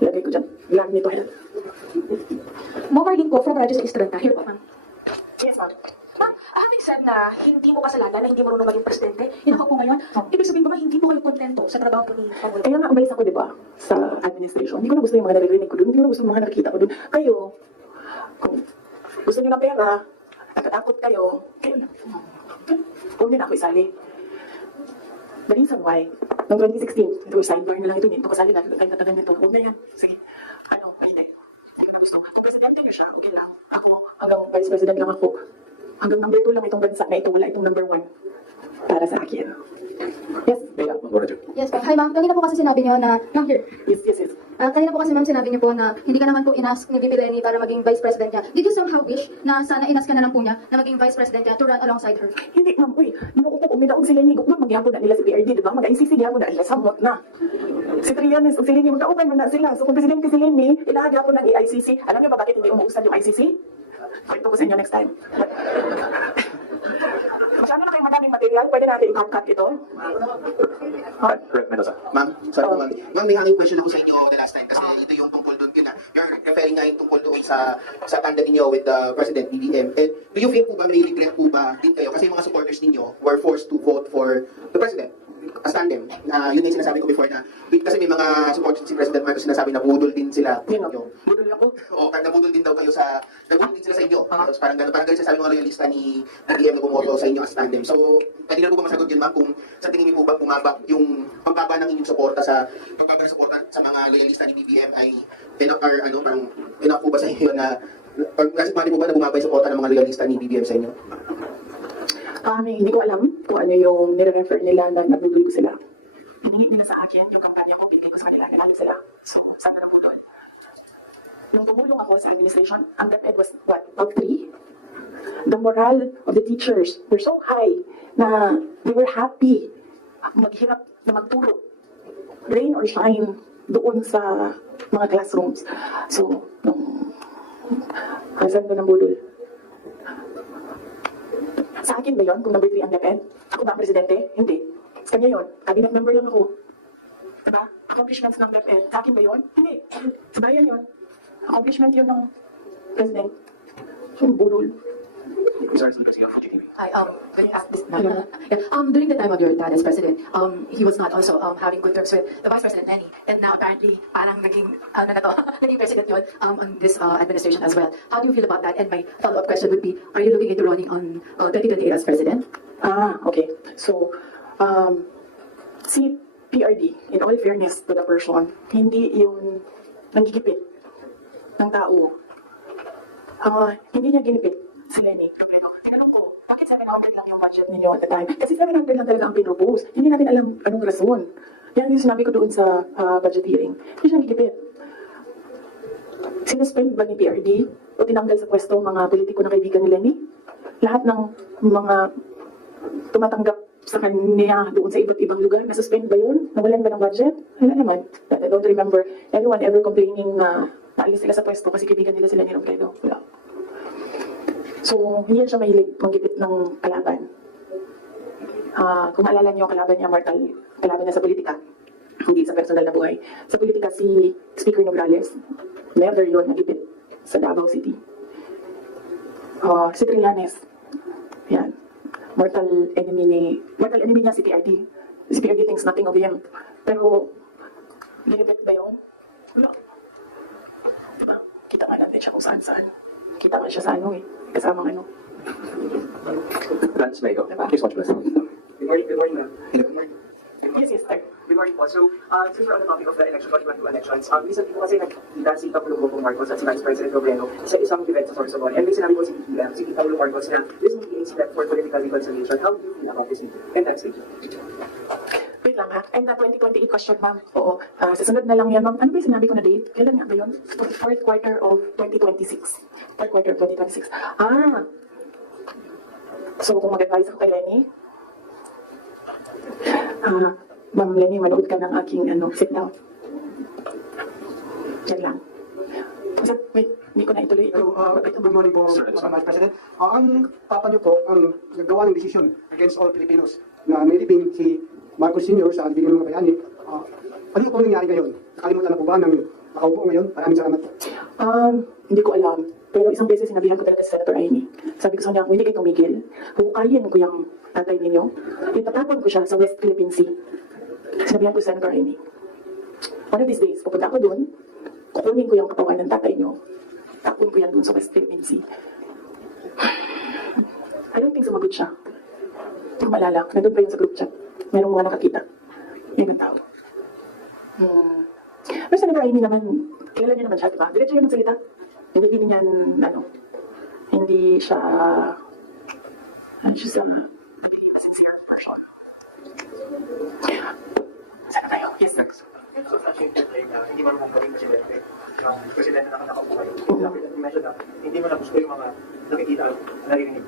Lagay ko dyan. Lag nito hell. Mo Marlene po from Radyo sa Estrella. Here po, ma'am. Yes, ma'am. Ma'am, having said na hindi mo kasalanan na hindi marunong maging presidente, yun ako po ngayon, ibig sabihin ba hindi po kayo kontento sa trabaho po ni Pangulo? Kaya nga, umalis ako, di ba, sa administration. Hindi ko na gusto yung mga naririnig ko doon. Hindi ko na gusto yung mga nakikita ko doon. Kayo, kung gusto niyo ng pera, natatakot kayo na. Huwag niyo na ako isali. The reason why, noong 2016, ito sidebar na lang ito, hindi ko kasali na, ay natagal nito. Huwag na yan. Sige. Hindi. Hindi ko na gusto. Kung presidente niyo siya, okay lang. Ako, hanggang vice president lang ako. Hanggang number 2 lang itong bansa na ito, wala itong number 1 para sa akin. Yes. Kaya, Ma'am. Yes, ma'am. Hi, ma'am. Kanina po kasi sinabi niyo na, ma'am, here. Yes. Kanina po kasi ma'am sinabi niyo po na hindi ka naman po inask ni VP Lenny para maging vice president niya. Did you somehow wish na sana inask ka na lang po niya na maging vice president niya to run alongside her? Hindi, ma'am. Uy, nauupo, umidaog sila ni Gukman. Maghihapon na nila si PRD, di ba? Mag-ICC gihapon na nila. Samot na. Si Trillanes o si Lenny, magkaupan man na sila. So kung presidente si Lenny, ilahagapon ng ICC. Alam niyo ba bakit hindi umuusad yung ICC? Kwento ko sa inyo next time. Masyado na kayo madaming material. Pwede natin i-cut ito. Correct, Mendoza. Ma'am, sorry po, ma'am. Ma'am, may hanging question ako sa inyo the last time kasi ito yung tungkol doon. Yun na, you're referring nga yung tungkol doon sa tandem ninyo with President BBM. And do you feel po ba, may regret po ba din kayo? Kasi yung mga supporters ninyo were forced to vote for the President as tandem. Yun yung sinasabi ko before na, kasi may mga supporters si President Marcos sinasabi na budol din sila. Yun o. Budol ako. O, nabudol din daw kayo nabudol din sila sa inyo. Tapos parang ganun sinasabi ng mga loyalista ni BBM na bumoto sa inyo as tandem. So, pwede na po ba masagot yun, ma'am, kung sa tingin niyo po ba bumaba yung pagbaba ng inyong suporta sa mga loyalista ni BBM ay enough po ba sa inyo na kasi paano po ba na bumaba yung suporta ng mga loyalista ni BBM sa inyo? Hindi ko alam kung ano yung nire-refer nila na nabudol ko sila. Hinihingi nila sa akin yung kampanya ko, binigay ko sa kanila, kailangan sila. So, saan na nabudol? Nung tumulong ako sa administration, ang DepEd was, top 3? The morale of the teachers were so high na they were happy maghirap na magturo. Rain or shine doon sa mga classrooms. So, saan na nabudol? Sa akin ba yun, kung number 3 ang DepEd? Ako ba ang presidente? Hindi. Sa kanya yun. Cabinet member lang ako. Diba? Accomplishments ng DepEd. Sa akin ba yun? Hindi. Sa bayan yun. Accomplishment yun ng president. So, budol. Hi, can I ask this? During the time of your dad as president, he was not also having good terms with the Vice President Lenny, and now apparently parang naging naging president yun on this administration as well. How do you feel about that? And my follow-up question would be: are you looking into running on 2028 as president? Okay. So, si PRD, in all fairness to the person, hindi yung nanggigipit ng tao. Hindi niya ginipit si Lenny. Tinanong ko, bakit 700 lang yung budget ninyo at the time? Kasi 700 lang talaga ang pinropose. Hindi natin alam anong rason. Yan yung sinabi ko doon sa budget hearing. Hindi siya nagigipit. Sinuspend ba ni PRD o tinanggal sa pwesto ang mga politiko na kaibigan ni Lenny? Lahat ng mga tumatanggap sa kanya doon sa iba't ibang lugar, na-suspend ba yun? Nawalan ba ng budget? Wala naman. I don't remember anyone ever complaining na naalis sila sa pwesto kasi kaibigan nila sila ni Robredo. Wala. So, hindi yan siya mahilig manggipit ng kalaban. Kung maalala niyo, kalaban niya, kalaban niya sa politika, hindi sa personal na buhay. Sa politika, si Speaker Nograles, never yun nagipit sa Davao City. Si Trillanes, yan. Mortal enemy niya si PRD. Si PRD thinks nothing of him. Pero, ginipit ba yun? Wala. Diba? Kita nga natin siya kung saan-saan. Kita nga siya sa ano eh. Kasamang ano. Lance Mego. Diba? Please watch this. Good morning, ma'am. Good morning. Yes, yes, sir. Good morning po. So, since we're on the topic of the election, 2022 elections, recently po kasi nagkita si Pangulo Bongbong Marcos at si Vice President Robredo sa isang event sa Sorsogon. And may sinabi po si Pangulo Marcos na this will be a step for political reconciliation. How do you feel about this meeting? And that's it. Wait lang ha. And the 2028 question, ma'am. Oo. Sa sunod na lang yan, ma'am. Ano ba yung sinabi ko na date? Kailan nga ba yun? Fourth quarter of 2026. Fourth quarter of 2026. So, kung mag-advise ako kay Lenny, Ma'am Lenny, manood ka ng aking sit down. Yan lang. Wait, hindi ko na ituloy. Good morning po, Vice President. Ang papa niyo po, ang naggawa ng desisyon against all Filipinos na nilibing si Marcos Sr. sa Bigyan ng mga Bayani. Ano po nangyari ngayon? Nakalimutan na po ba ng nakaupo ngayon? Maraming salamat. Hindi ko alam. Pero isang beses sinabihan ko talaga si Senator Amy. Sabi ko sa kanya, kung hindi kayo tumigil, hukayin ko yung tatay ninyo. Itatapon ko siya sa West Philippine Sea. Sinabihan ko si Senator Amy. One of these days, pupunta ako doon, kukunin ko yung katawan ng tatay niyo, tapon ko yan doon sa West Philippine Sea. I don't think sumagot siya. Hindi ko maalala. Nandun pa yun sa group chat. Merong mga nakakita. Yun ang tao. Pero Senator Amy naman, kilala niyo naman siya, diba? Diretso siya magsalita. Hindi niyan, hindi siya sa sincere person. Saan na tayo? Yes, sir. So, sa change hindi mo naman gawing presidente. Presidente na nakaupo kayo. You-mentioned na hindi mo na gusto yung mga nakikita, naririnig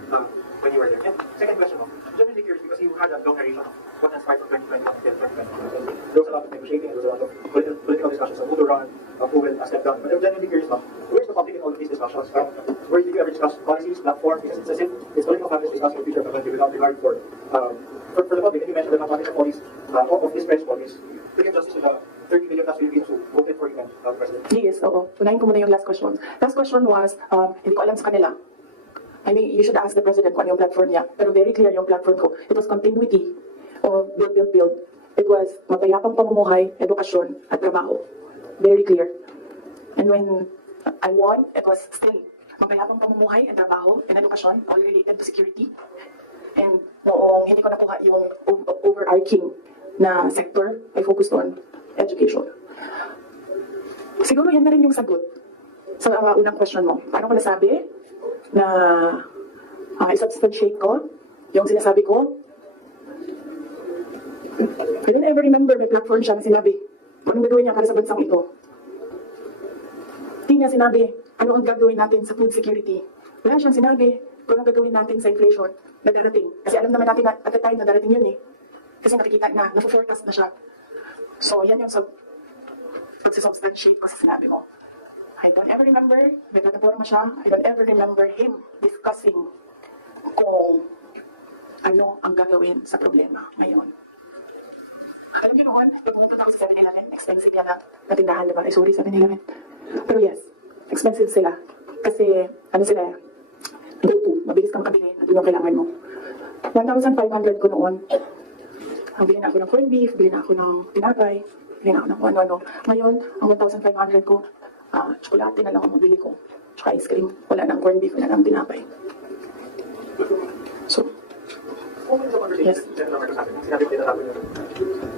when you were there. And second question mo, genuinely curious because you had a long narration of what transpired from 2021 until 2022. There was a lot of negotiating, there was a lot of political discussions of who to run, who will step down. But I'm genuinely curious now, where's the public in all of these discussions? Where did you ever discuss policies, platform? Because it's as if it's political families discussing the future of the country without regard for the public. And you mentioned that public of all these, of this principle is to give justice to the 30 million plus Filipinos who voted for you, President. Yes, oo. Unahin ko muna yung last question. Last question was, hindi ko alam sa kanila. I mean, you should ask the President kung ano yung platform niya. Pero very clear yung platform ko. It was continuity of build. It was mapayapang pamumuhay, edukasyon, at trabaho. Very clear. And when I won, it was still mapayapang pamumuhay and trabaho and edukasyon, all related to security. And noong hindi ko nakuha yung overarching na sector, I focused on education. Siguro yan na rin yung sagot sa unang question mo. Paano ko nasabi na i-substantiate ko yung sinasabi ko? I don't ever remember may platform siya na sinabi anong gagawin niya para sa bansang ito. Hindi niya sinabi ano ang gagawin natin sa food security. Wala siyang sinabi kung anong gagawin natin sa inflation na darating. Kasi alam naman natin na at the time na darating yun eh. Kasi nakikita na, na-forecast na siya. So yan yung pagsisubstantiate ko sa sinabi ko. I don't ever remember, may plataforma siya, I don't ever remember him discussing kung ano ang gagawin sa problema ngayon. Alam niyo noon, yung pumunta na ako sa 7-Eleven, expensive yan na tindahan, diba? Ay, sorry, 7-Eleven. Pero yes, expensive sila. Kasi, ano sila, go-to, mabilis kang kabili, nandun yung kailangan mo. 1,500 ko noon. Bili na ako ng corned beef, bili na ako ng tinapay, bili na ako ng ano-ano. Ngayon, ang 1,500 ko, tsokolate na lang ang mabili ko. Tsaka ice cream. Wala nang corned beef, wala nang tinapay. So, yes.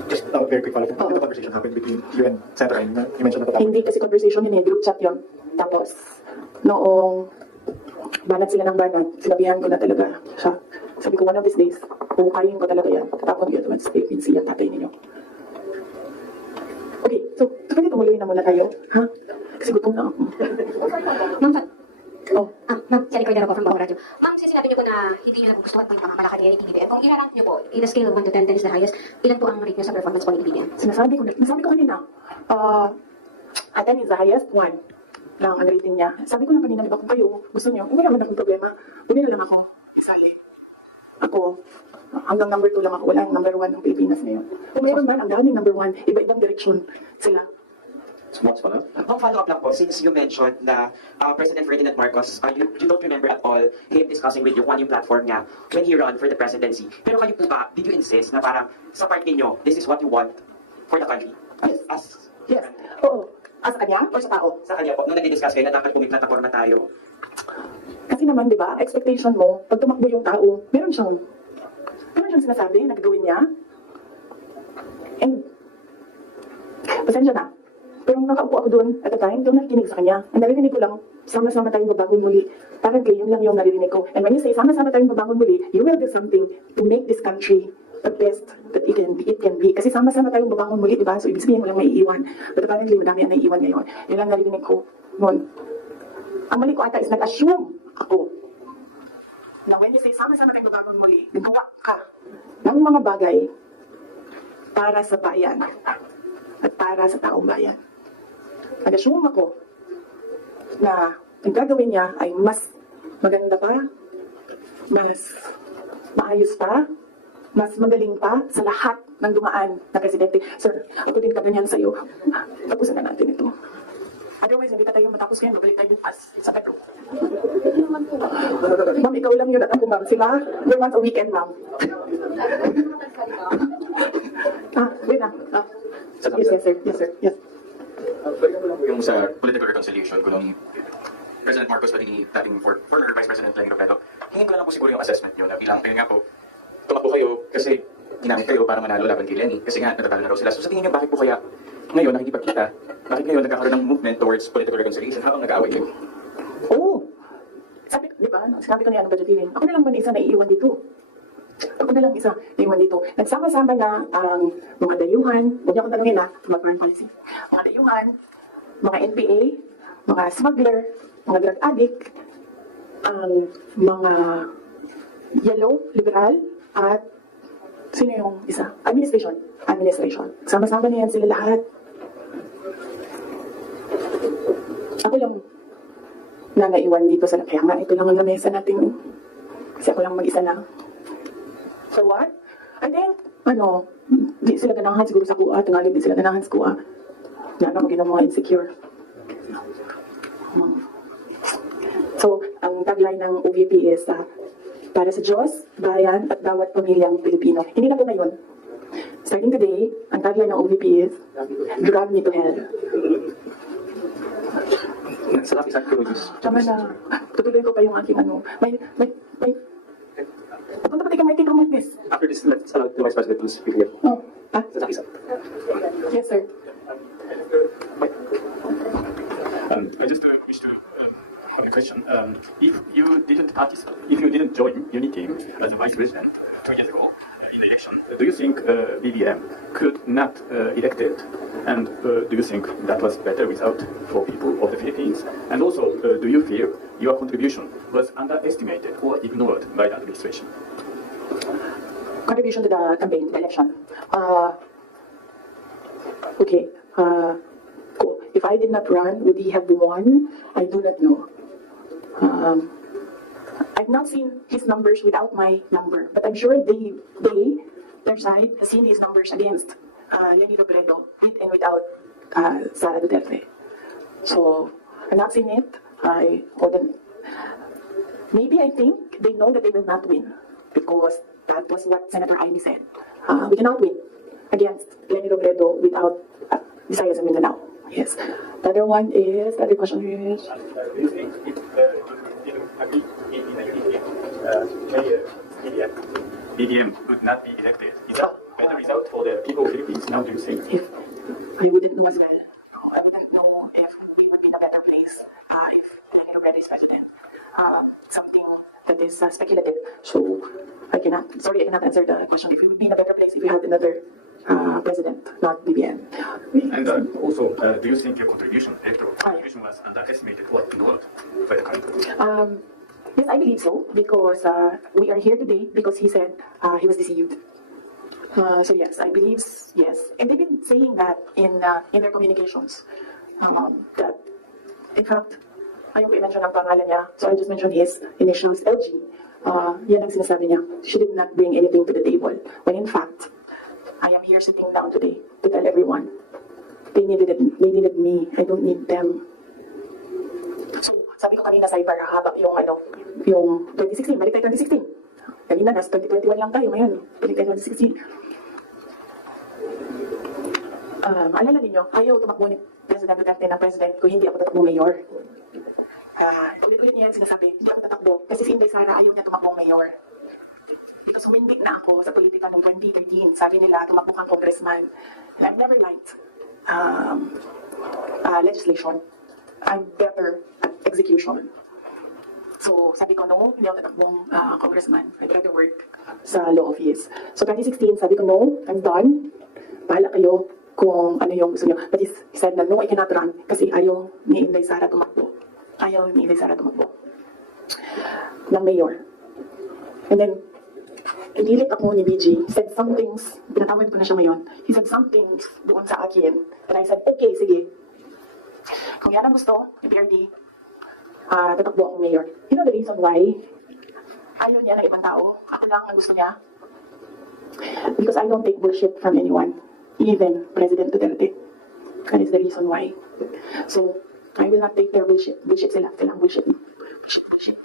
Just a very quick follow-up. The conversation happened between you and Senator Amy. You mentioned that Hindi kasi conversation yun eh, group chat yun. Tapos, noong banat sila ng banat, sinabihan ko na talaga siya. Sabi ko, one of these days, hukayin ko talaga yan. Tapon ko yun, stay in siya, tatay ninyo. Okay, so pwede tumuloy na muna tayo, ha? Kasi gutom na ako. Oh, Ma'am, Kelly Cordero po from Bawang Radio. Ma'am, since sinabi niyo po na hindi niyo nagugustuhan po yung mga malaki rating ni BBM, kung i-rank niyo po, in a scale of 1 to 10, 10 is the highest, ilan po ang rate niyo sa performance po ni BBM? sinasabi ko kanina, Atan is the highest one lang ang rating niya. Sabi ko lang kanina, diba, kung kayo gusto niyo, kung wala man akong problema, pwede na lang ako isali. Ako, hanggang number 2 lang ako, wala yung number 1 ng Pilipinas ngayon. Kung meron man, ang daming number 1, iba-ibang direksyon sila. Smart pala. Ang follow-up lang po, since you mentioned na President Ferdinand Marcos, you don't remember at all him discussing with you kung ano yung platform niya when he ran for the presidency. Pero kayo po ba, did you insist na parang sa part ninyo, this is what you want for the country? Yes. Oo. As kanya or sa tao? Sa kanya po, nung nag-discuss kayo na dapat pumiplatforma tayo. Kasi naman, di ba, expectation mo, pag tumakbo yung tao, meron siyang sinasabi na gagawin niya. And, pasensya na. Pero nung nakaupo ako doon at the time, doon nakikinig sa kanya. And narinig ko lang, sama-sama tayong babangon muli. Parang yun lang yung naririnig ko. And when you say, sama-sama tayong babangon muli, you will do something to make this country the best that it can be. Kasi sama-sama tayong babangon muli, di ba? So, ibig sabihin mo lang may iiwan. But apparently, madami ang naiiwan ngayon. Yun lang naririnig ko noon. Ang mali ko ata is nag-assume ako na when you say sama-sama tayong babangon muli, gagawa ka ng mga bagay para sa bayan at para sa taong bayan. Nag-assume ako na ang gagawin niya ay mas maganda pa, mas maayos pa, mas magaling pa sa lahat ng dumaan na presidente. Sir, ako din kaganyan sa'yo. Tapusin na natin ito. Otherwise, hindi pa tayo matapos ngayon. Babalik tayo bukas sa Petro. Ma'am, ikaw lang yun at ako, ma'am. Sila, they want a weekend, ma'am. Wait na. Yes, sir. Yes, sir. Yes. Yung sa political reconciliation ko ni President Marcos pati ni dating former Vice President Lenny Robredo, hingin ko lang po siguro yung assessment nyo na bilang kayo nga po, tumakbo kayo kasi ginamit kayo para manalo laban kay Lenny kasi nga natatalo na raw sila. So sa tingin nyo, bakit po kaya ngayon nakikipagkita? Bakit ngayon nagkakaroon ng movement towards political reconciliation habang nag-aaway kayo? Oo. Sabi, di ba, sinabi ko na yan ng budget hearing, ako na lang ba na isa naiiwan dito? Ako na lang isa naiiwan dito. Nagsama-sama na ang mga dayuhan, huwag niyo akong tanungin na, mga foreign policy, mga dayuhan, mga NPA, mga smuggler, mga drug addict, ang mga yellow, liberal, at sino yung isa? Administration. Sama-sama na yan sila lahat. Ako lang na naiwan dito sa kaya nga ito lang ang lamesa natin. Kasi ako lang mag-isa lang. So what? I think, di sila ganahan siguro sa kuha. Tungalig di sila ganahan sa kuha. Na ako mga insecure. So, ang tagline ng OVP is para sa Diyos, bayan, at bawat pamilyang Pilipino. Hindi na po ngayon. Starting today, ang tagline ng OVP is drag me to hell. Salamat isang kuros. Tama na. Tutuloy ko pa yung aking may Papunta pati ka may take like this. After this, let's allow the Vice President to speak here. Oh. Salamat isa. Yes, sir. I just wish to have a question. If you didn't join Unity as a vice president 2 years ago in the election, do you think BBM could not elected? And do you think that was better without for people of the Philippines? And also, do you feel your contribution was underestimated or ignored by the administration? Contribution to the campaign, the election. Okay. If I did not run, would he have won? I do not know. I've not seen his numbers without my number, but I'm sure their side has seen his numbers against Lenny Robredo, with and without Sara Duterte. So, I've not seen it. Maybe I think they know that they will not win, because that was what Senator Amy said. We cannot win against Lenny Robredo without Visayas and Mindanao. Yes. The other question is... Do you think if you agree in a unity, BBM would not be elected? Is that better result for the people of the Philippines? Now do you think? If I wouldn't know as well. I wouldn't know if we would be in a better place if Lenny Robredo is president. Something that is speculative. So I cannot answer the question if we would be in a better place if we had another president, not BBM. And also, do you think your contribution, electoral contribution, was underestimated or ignored by the country? Yes, I believe so, because we are here today because he said he was deceived. So yes, I believe yes. And they've been saying that in their communications. That, in fact, ayaw ko i-mention ang pangalan niya, so I just mentioned his initials, LG. Yan ang sinasabi niya. She did not bring anything to the table. When in fact, I am here sitting down today to tell everyone they needed me. I don't need them. So, sabi ko kanina sa iba, haba yung 2016, balik tayo 2016. Kanina, nasa 2021 lang tayo ngayon. Balik tayo 2016. Maalala ninyo, ayaw tumakbo ni President Duterte ng president kung hindi ako tatakbo mayor. Ulit-ulit niya yan sinasabi, hindi ako tatakbo. Kasi si Inday Sara ayaw niya tumakbo mayor. Because humindig na ako sa politika noong 2013. Sabi nila, tumakbo kang congressman. And I've never liked legislation. I'm better at execution. So, sabi ko, no, hindi ako tatakbong congressman. I'd rather work sa law office. So, 2016, sabi ko, no, I'm done. Bahala kayo kung ano yung gusto niyo. But he said na, no, I cannot run kasi ayaw ni Inday Sara tumakbo. Ayaw ni Inday Sara tumakbo ng mayor. And then, Idilit ako ni BG, said some things, pinatawad ko na siya ngayon. He said some things doon sa akin. And I said, okay, sige. Kung yan ang gusto, PRD, tatakbo akong mayor. You know the reason why? Ayaw niya ng ibang tao. Ako lang ang gusto niya. Because I don't take bullshit from anyone. Even President Duterte. That is the reason why. So, I will not take their bullshit. Bullshit sila. Silang bullshit. Bullshit.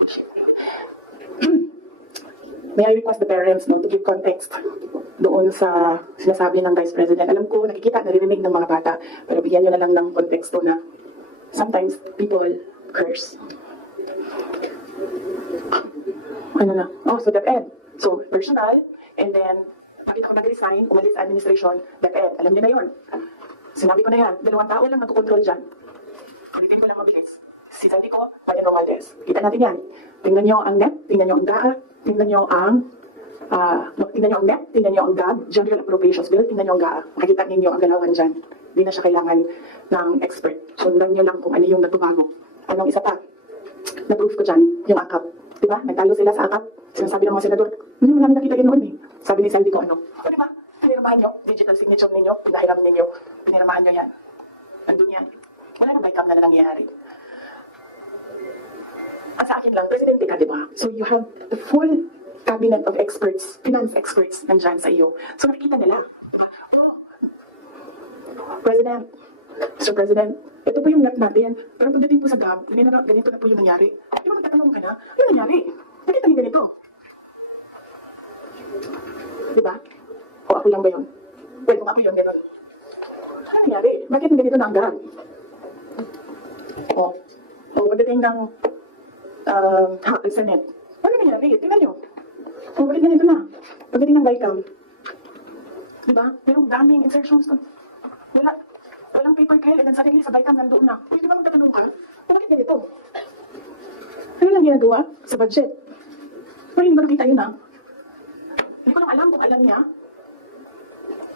May I request the parents to give context doon sa sinasabi ng Vice President. Alam ko, nakikita, naririnig ng mga bata, pero bigyan nyo na lang ng konteksto na sometimes people curse. Ano na? Oh, so DepEd. So, personal, and then, bakit ako nag-resign, umalis sa administration, DepEd. Alam niyo na yun. Sinabi ko na yan, 2 tao lang nagkukontrol dyan. Ulitin ko lang mabilis. Si Santico, Juan Romaldes. Kita natin yan. Tingnan nyo ang NEP, tingnan nyo ang DAA, tingnan nyo ang NEP, tingnan nyo ang GAB, General Appropriations Bill, tingnan nyo ang GAA. Makikita ninyo ang galawan dyan. Hindi na siya kailangan ng expert. Sundan nyo lang kung ano yung nagbabago. Anong isa pa? Na-proof ko dyan, yung AKAP. Diba? Nagtalo sila sa AKAP. Sinasabi ng mga senador, hindi mo namin nakita ganoon eh. Sabi ni Sandy ko ano. O diba? Pinirmahan nyo, digital signature ninyo, pinahiram ninyo, pinirmahan nyo yan. Andun yan. Wala nang backup na nangyayari. At sa akin lang, presidente ka, diba? So you have the full cabinet of experts, finance experts, nandyan sa iyo. So nakikita nila. Oh, President, Mr. President, ito po yung NEP natin. Pero pagdating po sa GAB, ganito na po yung nangyari. Di ba magtatanong ka na, ano nangyari? Bakit naging ganito? Diba? O ako lang ba yun? Well, kung ako yun, gano'n. Ano nangyari? Bakit ganito na ang GAB? O pagdating ng Senate. Ano nangyari? Tingnan nyo. O bakit ganito na? Pagdating ng BICAM. Diba? Merong daming insertions. Walang paper trail, and then suddenly sa BICAM nandoon na. Uy, di ba magtatanong ka? O bakit ganito? Ano lang ginagawa sa budget? Pero hindi ba nakita yun ah? Hindi ko lang alam kung alam niya.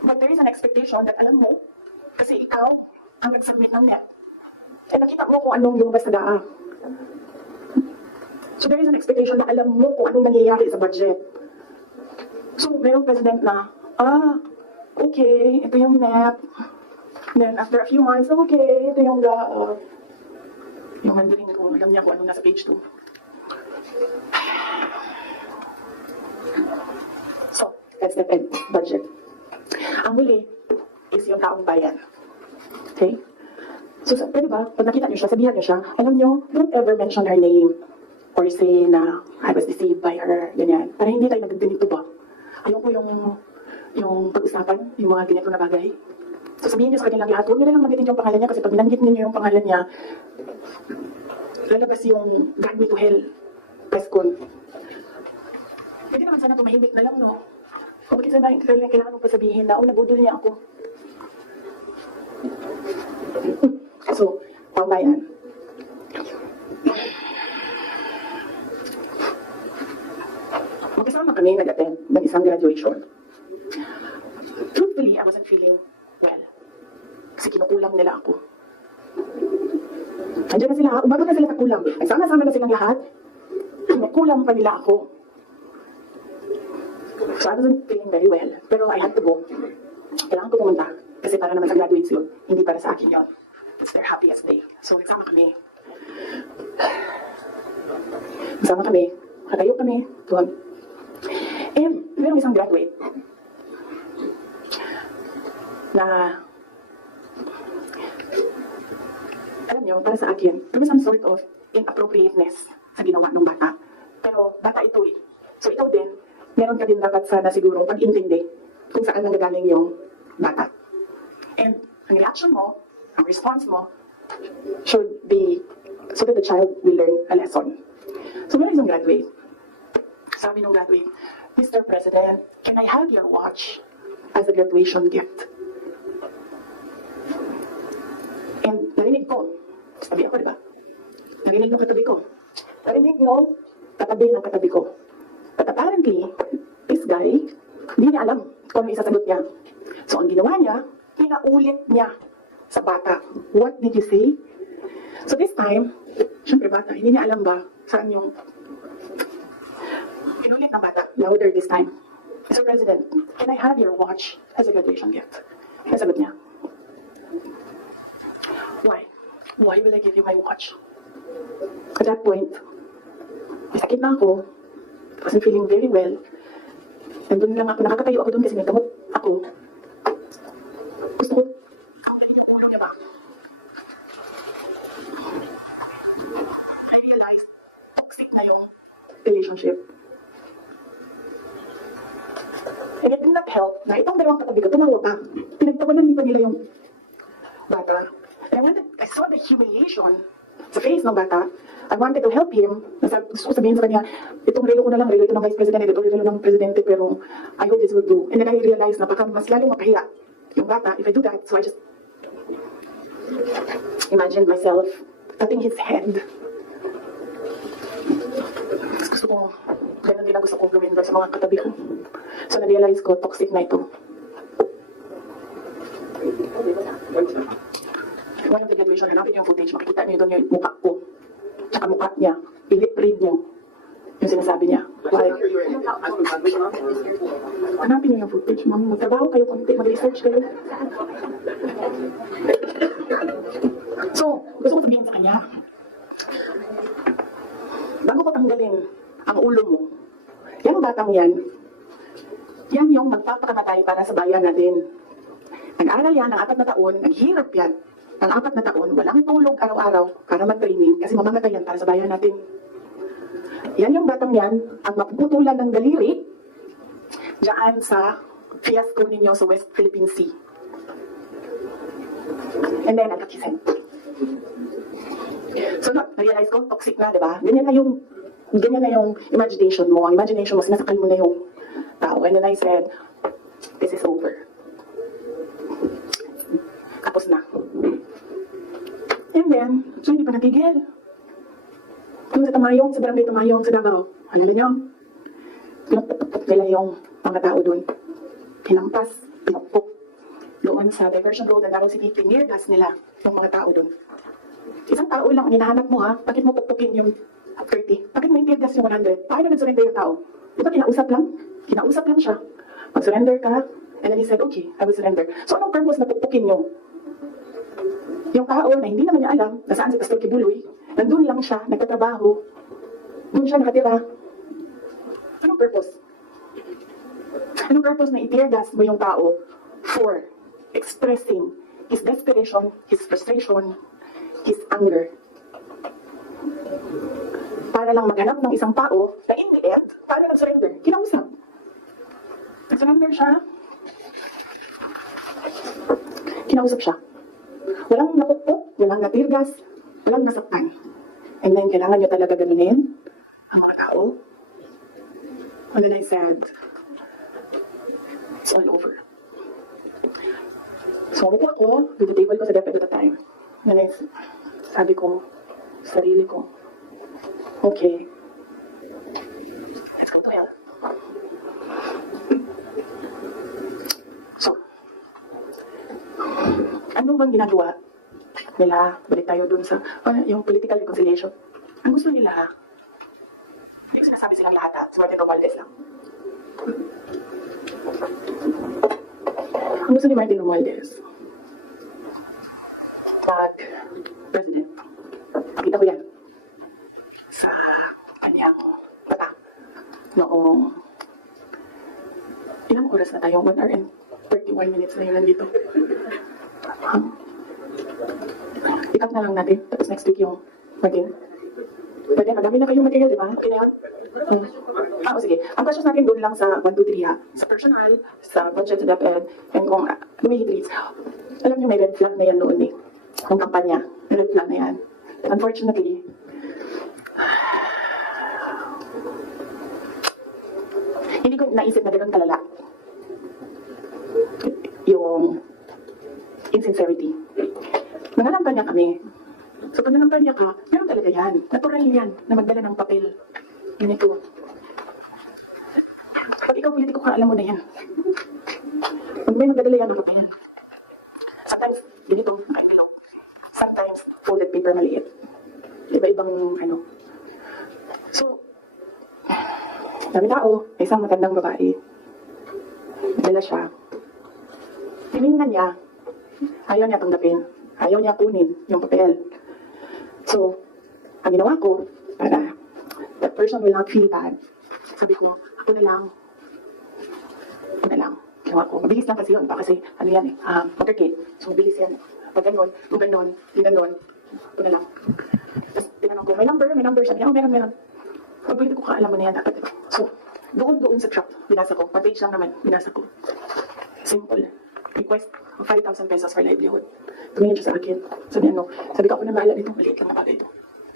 But there is an expectation that alam mo, kasi ikaw ang nag-submit ng NEP. Eh nakita mo kung anong lumabas na DAA. So there is an expectation na alam mo kung anong nangyayari sa budget. So mayroong president na, okay, ito yung NEP. Then after a few months, okay, ito yung DAA. Yung mandarin ko, alam niya kung anong nasa page 2. So, that's the budget. Ang huli is yung taong bayan. Okay? So, pwede ba, pag nakita niyo siya, sabihan niyo siya, alam niyo, don't ever mention her name or say na I was deceived by her, ganyan. Para hindi tayo nagdinito ba? Ayoko yung pag-usapan, yung mga ganito na bagay. So, sabihin niyo sa kanilang lahat, huwag niyo na lang magitin yung pangalan niya kasi pag binanggit niyo yung pangalan niya, lalabas yung God me to hell press con. Pwede naman sana tumahimik na lang, no? Kung bakit sana kailangan mo pa sabihin na, nabudol niya ako. So, pambayan. Magkasama kami nag-attend ng isang graduation. Truth Truthfully, I wasn't feeling well. Kasi kinukulam nila ako. Nandiyan na sila, umabot na sila sa kulam. Nagsama-sama na silang lahat. Kinukulam pa nila ako. So I wasn't feeling very well. Pero I had to go. Kailangan ko pumunta. Kasi para naman sa graduates yun. Hindi para sa akin yun. It's their happiest day. So nagsama kami. Nagsama kami. Katayo kami. Doon. And meron isang graduate na alam niyo, para sa akin, there was some sort of inappropriateness sa ginawa ng bata. Pero bata ito eh. So ikaw din, meron ka din dapat sana sigurong pag-intindi kung saan nanggagaling yung bata. And ang reaction mo, ang response mo, should be so that the child will learn a lesson. So meron isang graduate. Sabi ng graduate, Mr. President, can I have your watch as a graduation gift? And narinig ko, sabi ako, diba? Narinig ng katabi ko. Narinig mo, katabi ng katabi ko. But apparently, this guy, hindi niya alam kung ano isasagot niya. So ang ginawa niya, pinaulit niya sa bata. What did you say? So this time, syempre bata, hindi niya alam ba saan yung pinulit ng bata. Louder this time. Mr. President, can I have your watch as a graduation gift? Nasagot niya. Why? Why will I give you my watch? At that point, may sakit na ako. I wasn't feeling very well. Nandun lang ako, nakakatayo ako doon kasi may gamot ako. Gusto ko, kaungarin yung ulo niya ba? I realized, toxic na yung relationship. And it did not help na itong dalawang katabi ko, tumawa pa. Pinagtawanan pa nila yung bata. And I saw the humiliation sa face ng bata. I wanted to help him. Gusto ko sabihin sa kanya, itong relo ko na lang, relo ito ng Vice President, ito relo ng Presidente, pero I hope this will do. And then I realized na baka mas lalong mapahiya yung bata if I do that. So I just imagined myself cutting his head. Gusto ko, ganun din ang gusto kong gawin sa mga katabi ko. So na-realize ko, toxic na ito. One of the graduation, hanapin yung footage, makikita niyo doon yung mukha ko. Tsaka mukha niya. I-lip read niyo yung sinasabi niya. Like, hanapin niyo yung footage, ma'am. Magtrabaho kayo konti, mag-research kayo. So, gusto ko sabihin sa kanya, bago ko tanggalin ang ulo mo, yung batang yan yung magpapakamatay para sa bayan natin. Nag-aral yan ng 4 na taon, naghirap yan ng 4 na taon, walang tulog araw-araw para mag-training kasi mamamatay yan para sa bayan natin. Yan yung batang yan, ang mapuputulan ng daliri dyan sa fiasco ninyo sa West Philippine Sea. And then, nagkakisend. So, na-realize ko, toxic na, di ba? Ganyan na yung imagination mo. Ang imagination mo, sinasakal mo na yung tao. And then I said, this is over. Tapos na. And then, so hindi pa natigil. Yung sa Tamayong, sa barangay Tamayong, sa Davao, alala nyo, pinupuk nila yung mga tao dun. Pinampas, pinupuk. Doon sa Diversion Road ng Davao City, pinirgas nila yung mga tao dun. Isang tao lang ang hinahanap mo ha, bakit mo puppukin yung 30? Bakit mo inirgas yung 100? Paano nag-surrender yung tao? Di ba kinausap lang? Kinausap lang siya. Mag-surrender ka, and then he said, okay, I will surrender. So anong purpose na puppukin nyo? Yung tao na hindi naman niya alam na saan si Pastor Kibuloy, nandun lang siya, nagtatrabaho, doon siya nakatira. Anong purpose? Anong purpose na i-teargas mo yung tao for expressing his desperation, his frustration, his anger? Para lang maghanap ng isang tao na in the end, paano nag-surrender? Kinausap. Nag-surrender siya. Kinausap siya. Walang napukpok, walang natirgas, walang nasaktan. And then, kailangan nyo talaga ganunin ang mga tao. And then I said, it's all over. So, umupo ako, with the table ko sa DepEd at the time. And then, sabi ko, sarili ko, okay, let's go to hell. So, bang ginagawa nila? Balik tayo dun sa yung political reconciliation. Ang gusto nila, hindi ko sinasabi silang lahat ha, si Martin Romualdez lang. Ang gusto ni Martin Romualdez, president, pakita ko yan sa kanyang mata noong ilang oras na tayo, 1 hour and 31 minutes na yun nandito. Ikat na lang natin, tapos next week yung Martin. Pwede, madami na kayong material, di ba? Okay na yan? Sige. Ang questions natin doon lang sa 1, 2, 3 ha. Sa personal, sa budget, sa DepEd, and kung the way he treats. Alam niyo, may red flag na yan noon eh. Ang kampanya, may red flag na yan. But unfortunately, hindi ko naisip na gano'n kalala yung insincerity. Nananampanya kami. So pag nanampanya ka, meron talaga yan. Natural yan na magdala ng papel. Ganito. Pag ikaw politiko ka, alam mo na yan. Pag may magdadala yan ng papel. Sometimes, ganito, naka-envelope. Sometimes, folded paper maliit. Iba-ibang ano. So, dami tao, may isang matandang babae. Dala siya. Tinignan niya, ayaw niya tanggapin. Ayaw niya kunin yung papel. So, ang ginawa ko, para that person will not feel bad, sabi ko, ako na lang. Ginawa ko. Mabilis lang kasi yun. Kasi, ano yan eh, motorcade. So, mabilis yan. Pag ganon, kung ganon, ako na lang. Tapos, tinanong ko, may number siya. Meron. Pag pwede ko ka, alam mo na yan, dapat. So, doon sa shop, binasa ko. 1 page lang naman, binasa ko. Simple. Request of 5,000 pesos for livelihood. Tumingin siya sa akin. Sabi ko, ako na bahala dito. Maliit lang na bagay ito.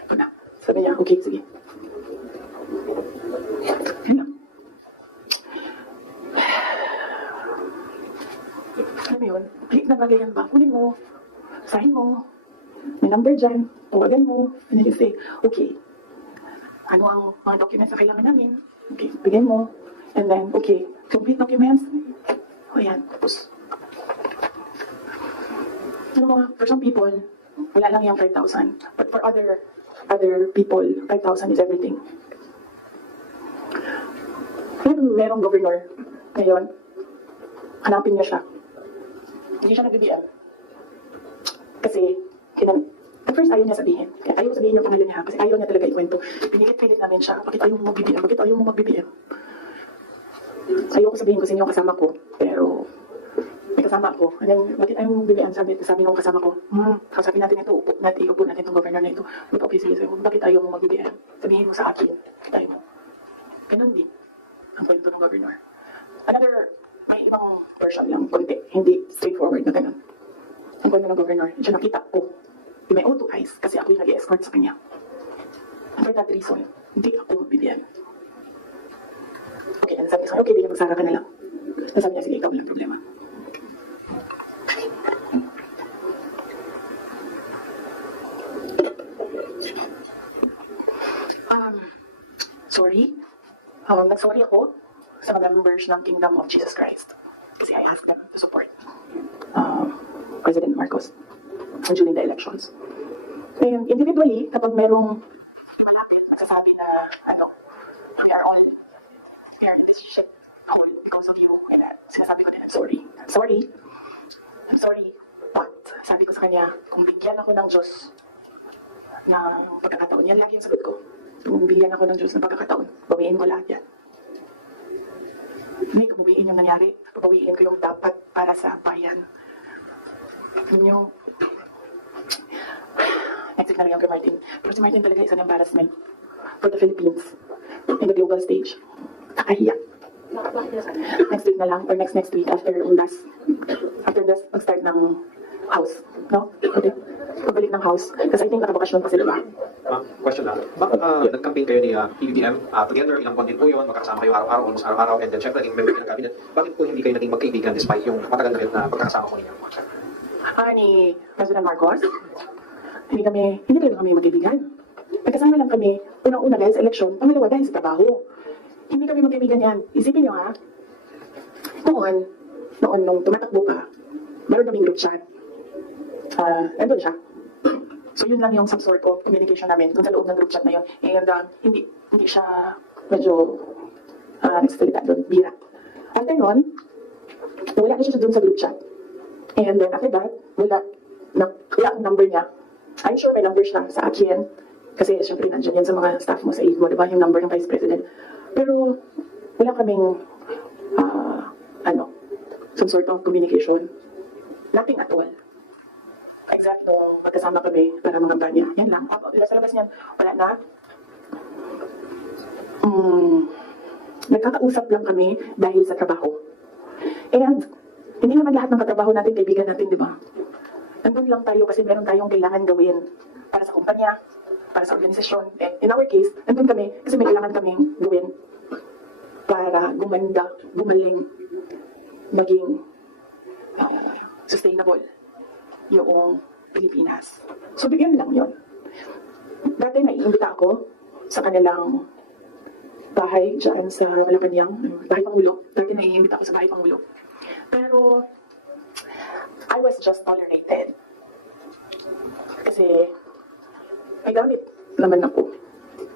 Ito na. Sabi niya, okay, sige. Yan lang. Alam mo yun, maliit na bagay yan ba? Kunin mo. Sahin mo. May number dyan. Tawagan mo. And then you say, okay. Ano ang mga documents na kailangan namin? Okay, bigyan mo. And then, okay, complete documents. O yan, tapos. Ano mga, for some people, wala lang yung 5,000. But for other people, 5,000 is everything. Merong governor ngayon, hanapin niya siya. Hindi siya nag-BBM. Kasi, at first ayaw niya sabihin. Kaya ayaw sabihin yung pangalan niya kasi ayaw niya talaga ikwento. Pinilit-pilit namin siya. Bakit ayaw mo mag-BBM? Bakit ayaw mo mag-BBM? Ayaw ko sabihin kasi yung kasama ko. Pero, may kasama ako. And then, bakit ayaw mo mag-BBM? Sabi nung kasama ko, kausapin natin ito. Upo natin itong governor na ito. Okay, sige. Bakit ayaw mo mag-BBM? Sabihin mo sa akin. Bakit ayaw mo? Ganun din ang kwento ng governor. May ibang version lang, konti. Hindi straightforward na ganun. Ang kwento ng governor, siya nakita ko. May auto eyes kasi ako yung nag-escort sa kanya. For that reason, hindi ako magbibigyan. Okay, sabi niya, okay, bigyan magsara ka na lang. Sabi niya, sige, ikaw walang problema. Sorry. Nag-sorry ako sa mga members ng Kingdom of Jesus Christ. Kasi I asked them to support President Marcos during the elections. And individually, kapag merong malapit, nagsasabi na, we are all here in this shit hole because of you, and sinasabi ko din, I'm sorry, but sabi ko sa kanya, kung bigyan ako ng Diyos ng pagkakataon, yan lagi yung sagot ko. Kung bigyan ako ng Diyos ng pagkakataon, bawiin ko lahat yan. Hindi ko bawiin yung nangyari, bawiin ko yung dapat para sa bayan. Yung next week na lang yung kay Martin. Pero si Martin talaga is an embarrassment for the Philippines in the global stage. Nakahiya. Next week na lang, or next week after Undas. After this, mag-start ng house. No? Okay. Pagbalik ng house. Kasi I think nakabakasyon pa sila. Question lang. Bakit nag-campaign kayo ni PBBM together, ilang buwan din po yun, magkakasama kayo araw-araw, almost araw-araw, and then syempre naging member kayo ng cabinet. Bakit po hindi kayo naging magkaibigan despite yung matagal na rin na pagkakasama ko ninyo? Ni President Marcos, hindi kami magkaibigan. Nagkasama lang kami, unang-una dahil sa eleksyon, pangalawa dahil sa trabaho. Hindi kami magkaibigan yan. Isipin nyo ha, noon nung tumatakbo ka, meron kaming group chat. nandun siya. So yun lang yung some sort of communication namin dun sa loob ng group chat na yun. And hindi siya medyo nagsasalita doon, bira. After nun, wala na siya dun sa group chat. And then after that, wala ang number niya. I'm sure may number siya sa akin. Kasi syempre nandiyan yan sa mga staff mo sa aid mo, diba? Yung number ng Vice President. Pero wala kaming some sort of communication. Nothing at all. Exact nung magkasama kami para mga kampanya. Yan lang. Sa labas niyan, wala na. Nagkakausap lang kami dahil sa trabaho. And hindi naman lahat ng katrabaho natin, kaibigan natin, di ba? Nandun lang tayo kasi meron tayong kailangan gawin para sa kumpanya, para sa organisasyon. And in our case, nandun kami kasi may kailangan kaming gawin para gumanda, gumaling, maging sustainable yung Pilipinas. So, bigyan lang yun. Dati naiimbita ako sa kanilang bahay dyan sa Malacanang, bahay Pangulo. Dati naiimbita ako sa bahay Pangulo. Pero, I was just tolerated. Kasi, may gamit naman ako.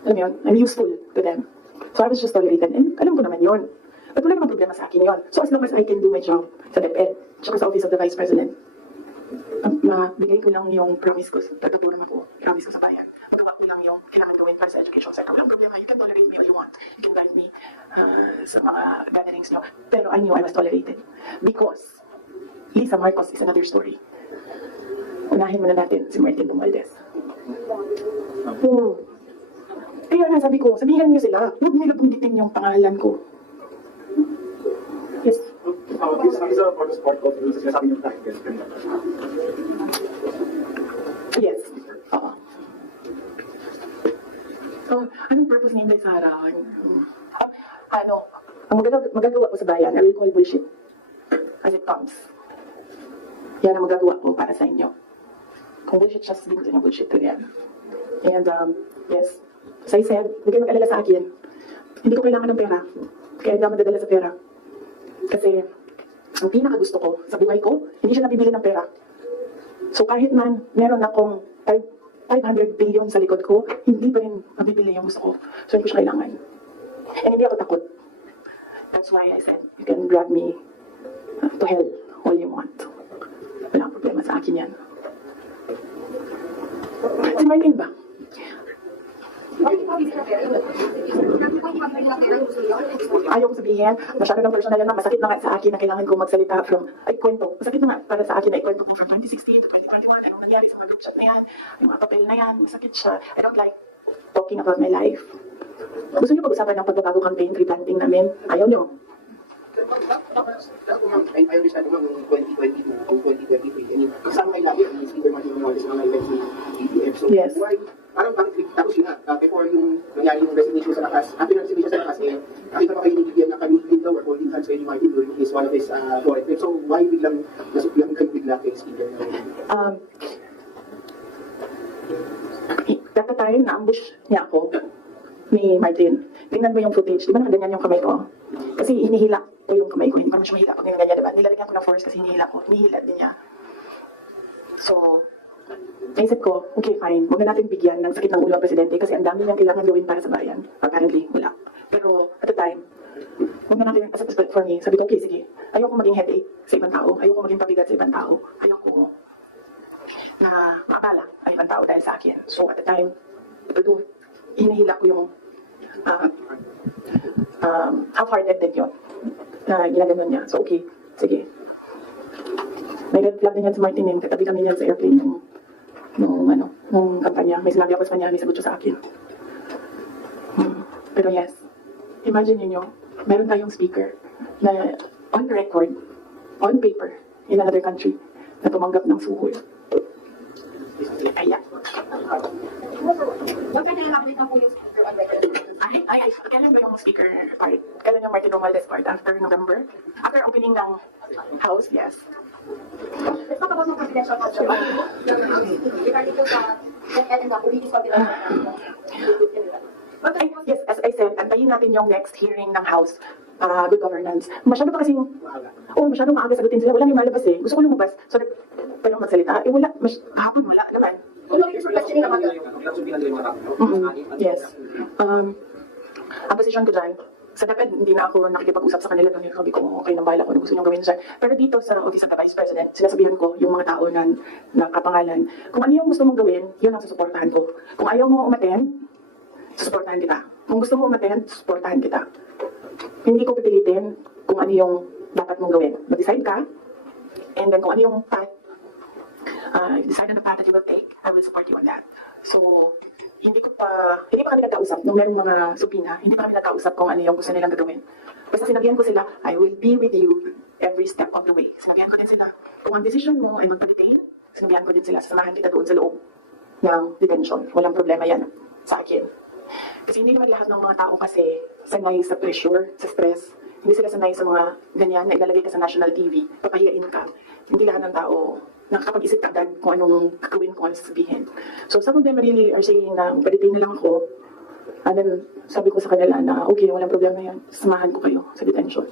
Alam mo yun, I'm useful to them. So, I was just tolerated. And alam ko naman yun. At wala namang problema sa akin yun. So, as long as I can do my job sa DepEd, tsaka sa Office of the Vice President, mabigay ko lang yung promise ko, tutulong ako, promise ko sa bayan. Magawa ko lang yung kailangan gawin para sa education sector. Walang problema, you can tolerate me all you want. You can guide me sa mga gatherings nyo. Pero I knew I was tolerated. Because Lisa Marcos is another story. Unahin muna natin si Martin Romualdez. Kaya nga sabi ko, sabihan niyo sila, huwag nila bunggitin yung pangalan ko. Yes. Isa for the sport of yung sinasabi niyo tayo. Yes. Oo. So, anong purpose ni Inday Sara? Ang magagawa ko sa bayan, I will call bullshit as it comes. Yan ang magagawa ko para sa inyo. Kung bullshit siya, sabihin ko sa inyo bullshit din yan. And, yes, as I said, huwag kayo mag-alala sa akin. Hindi ko kailangan ng pera. Kaya hindi ako madadala sa pera. Kasi, ang pinakagusto ko sa buhay ko, hindi siya nabibili ng pera. So kahit man meron akong 500 billion sa likod ko, hindi pa rin mabibili yung gusto ko. So hindi ko siya kailangan. And hindi ako takot. That's why I said, you can drag me to hell all you want. Wala akong problema sa akin yan. Si Martin ba? Ayaw ko sabihin, masyado ng personal yan na masakit na nga sa akin na kailangan ko magsalita from, kwento. Masakit na nga para sa akin na ikwento ko from 2016 to 2021, anong nangyari sa mga group chat na yan, yung mga papel na yan, masakit siya. I don't like talking about my life. Gusto niyo pag-usapan ng pagbabago campaign, replanting namin? Ayaw niyo. I understand naman ng 2022 o 2023, kasama kayo lagi ang Speaker Martin Romualdez na may si BBM. So, yes. Why, parang bakit tapos yun nga, before yung nangyari yung resignation sa lakas, after ng resignation sa lakas, nakita pa kayo ni BBM na kamigin daw or holding hands kayo ni Martin during one of his foreign trips. So, why biglang nasuklang kayo bigla kay Speaker? At the time, na-ambush niya ako ni Martin. Tingnan mo yung footage. Di ba nakaganyan yung kamay ko? Kasi hinihila ko yung kamay ko. Hindi pa naman siya mahila pag ganyan, diba? Nilalagyan ko ng force kasi hinihila ko. Hinihila din niya. So, naisip ko, okay, fine. Huwag na natin bigyan ng sakit ng ulo ang presidente kasi ang dami niyang kailangan gawin para sa bayan. Apparently, wala. Pero, at the time, huwag na natin, as a respect for me, sabi ko, okay, sige. Ayoko maging headache sa ibang tao. Ayoko maging pabigat sa ibang tao. Ayoko na maabala ang ibang tao dahil sa akin. So, at the time, ito, hinihila ko yung half-hearted din yun na ginaganon niya. So, okay, sige. May red flag din yan si Martin yun. Katabi kami niyan sa airplane nung kampanya. May sinabi ako sa kanya, may sagot siya sa akin. Pero yes, imagine niyo, meron tayong speaker na on record, on paper, in another country, na tumanggap ng suhol. Kaya. Kailan ba yung speaker part? Kailan yung Martin Romualdez part? After November? After opening ng house, yes. Let's talk about the confidential culture. Regarding to sa and the police confidential. Yes, as I said, antayin natin yung next hearing ng House, good governance. Masyado pa kasing, masyado maaga sagutin sila. Walang lumalabas eh. Gusto ko lumabas. So, pwede ako magsalita. Wala. Kahapon wala naman. Yes. Ang position ko dyan, sa dapat hindi na ako nakikipag-usap sa kanila kasi sabi ko, okay, nang bahala ko na gusto niyong gawin dyan. Pero dito sa Office of the Vice President, sinasabihan ko yung mga tao na nakapangalan, kung ano yung gusto mong gawin, yun ang susuportahan ko. Kung ayaw mo umaten, susuportahan kita. Kung gusto mo umaten, susuportahan kita. Hindi ko pipilitin kung ano yung dapat mong gawin. Mag-decide ka, and then kung ano yung path, decide on the path that you will take, I will support you on that. So, hindi pa kami nagkausap nung merong mga subpoena, hindi pa kami nagkausap kung ano yung gusto nilang gagawin. Basta sinabihan ko sila, I will be with you every step of the way. Sinabihan ko din sila, kung ang decision mo ay magpa-detain, sinabihan ko din sila, sasamahan kita doon sa loob ng detention. Walang problema yan sa akin. Kasi hindi naman lahat ng mga tao kasi sanay sa pressure, sa stress. Hindi sila sanay sa mga ganyan na ilalagay ka sa national TV, papahiyain ka. Hindi lahat ng tao nakakapag-isip agad kung anong gagawin, kung anong sasabihin. So some of them really are saying na pwede na lang ako. And then sabi ko sa kanila na okay, walang problema yan. Samahan ko kayo sa detention.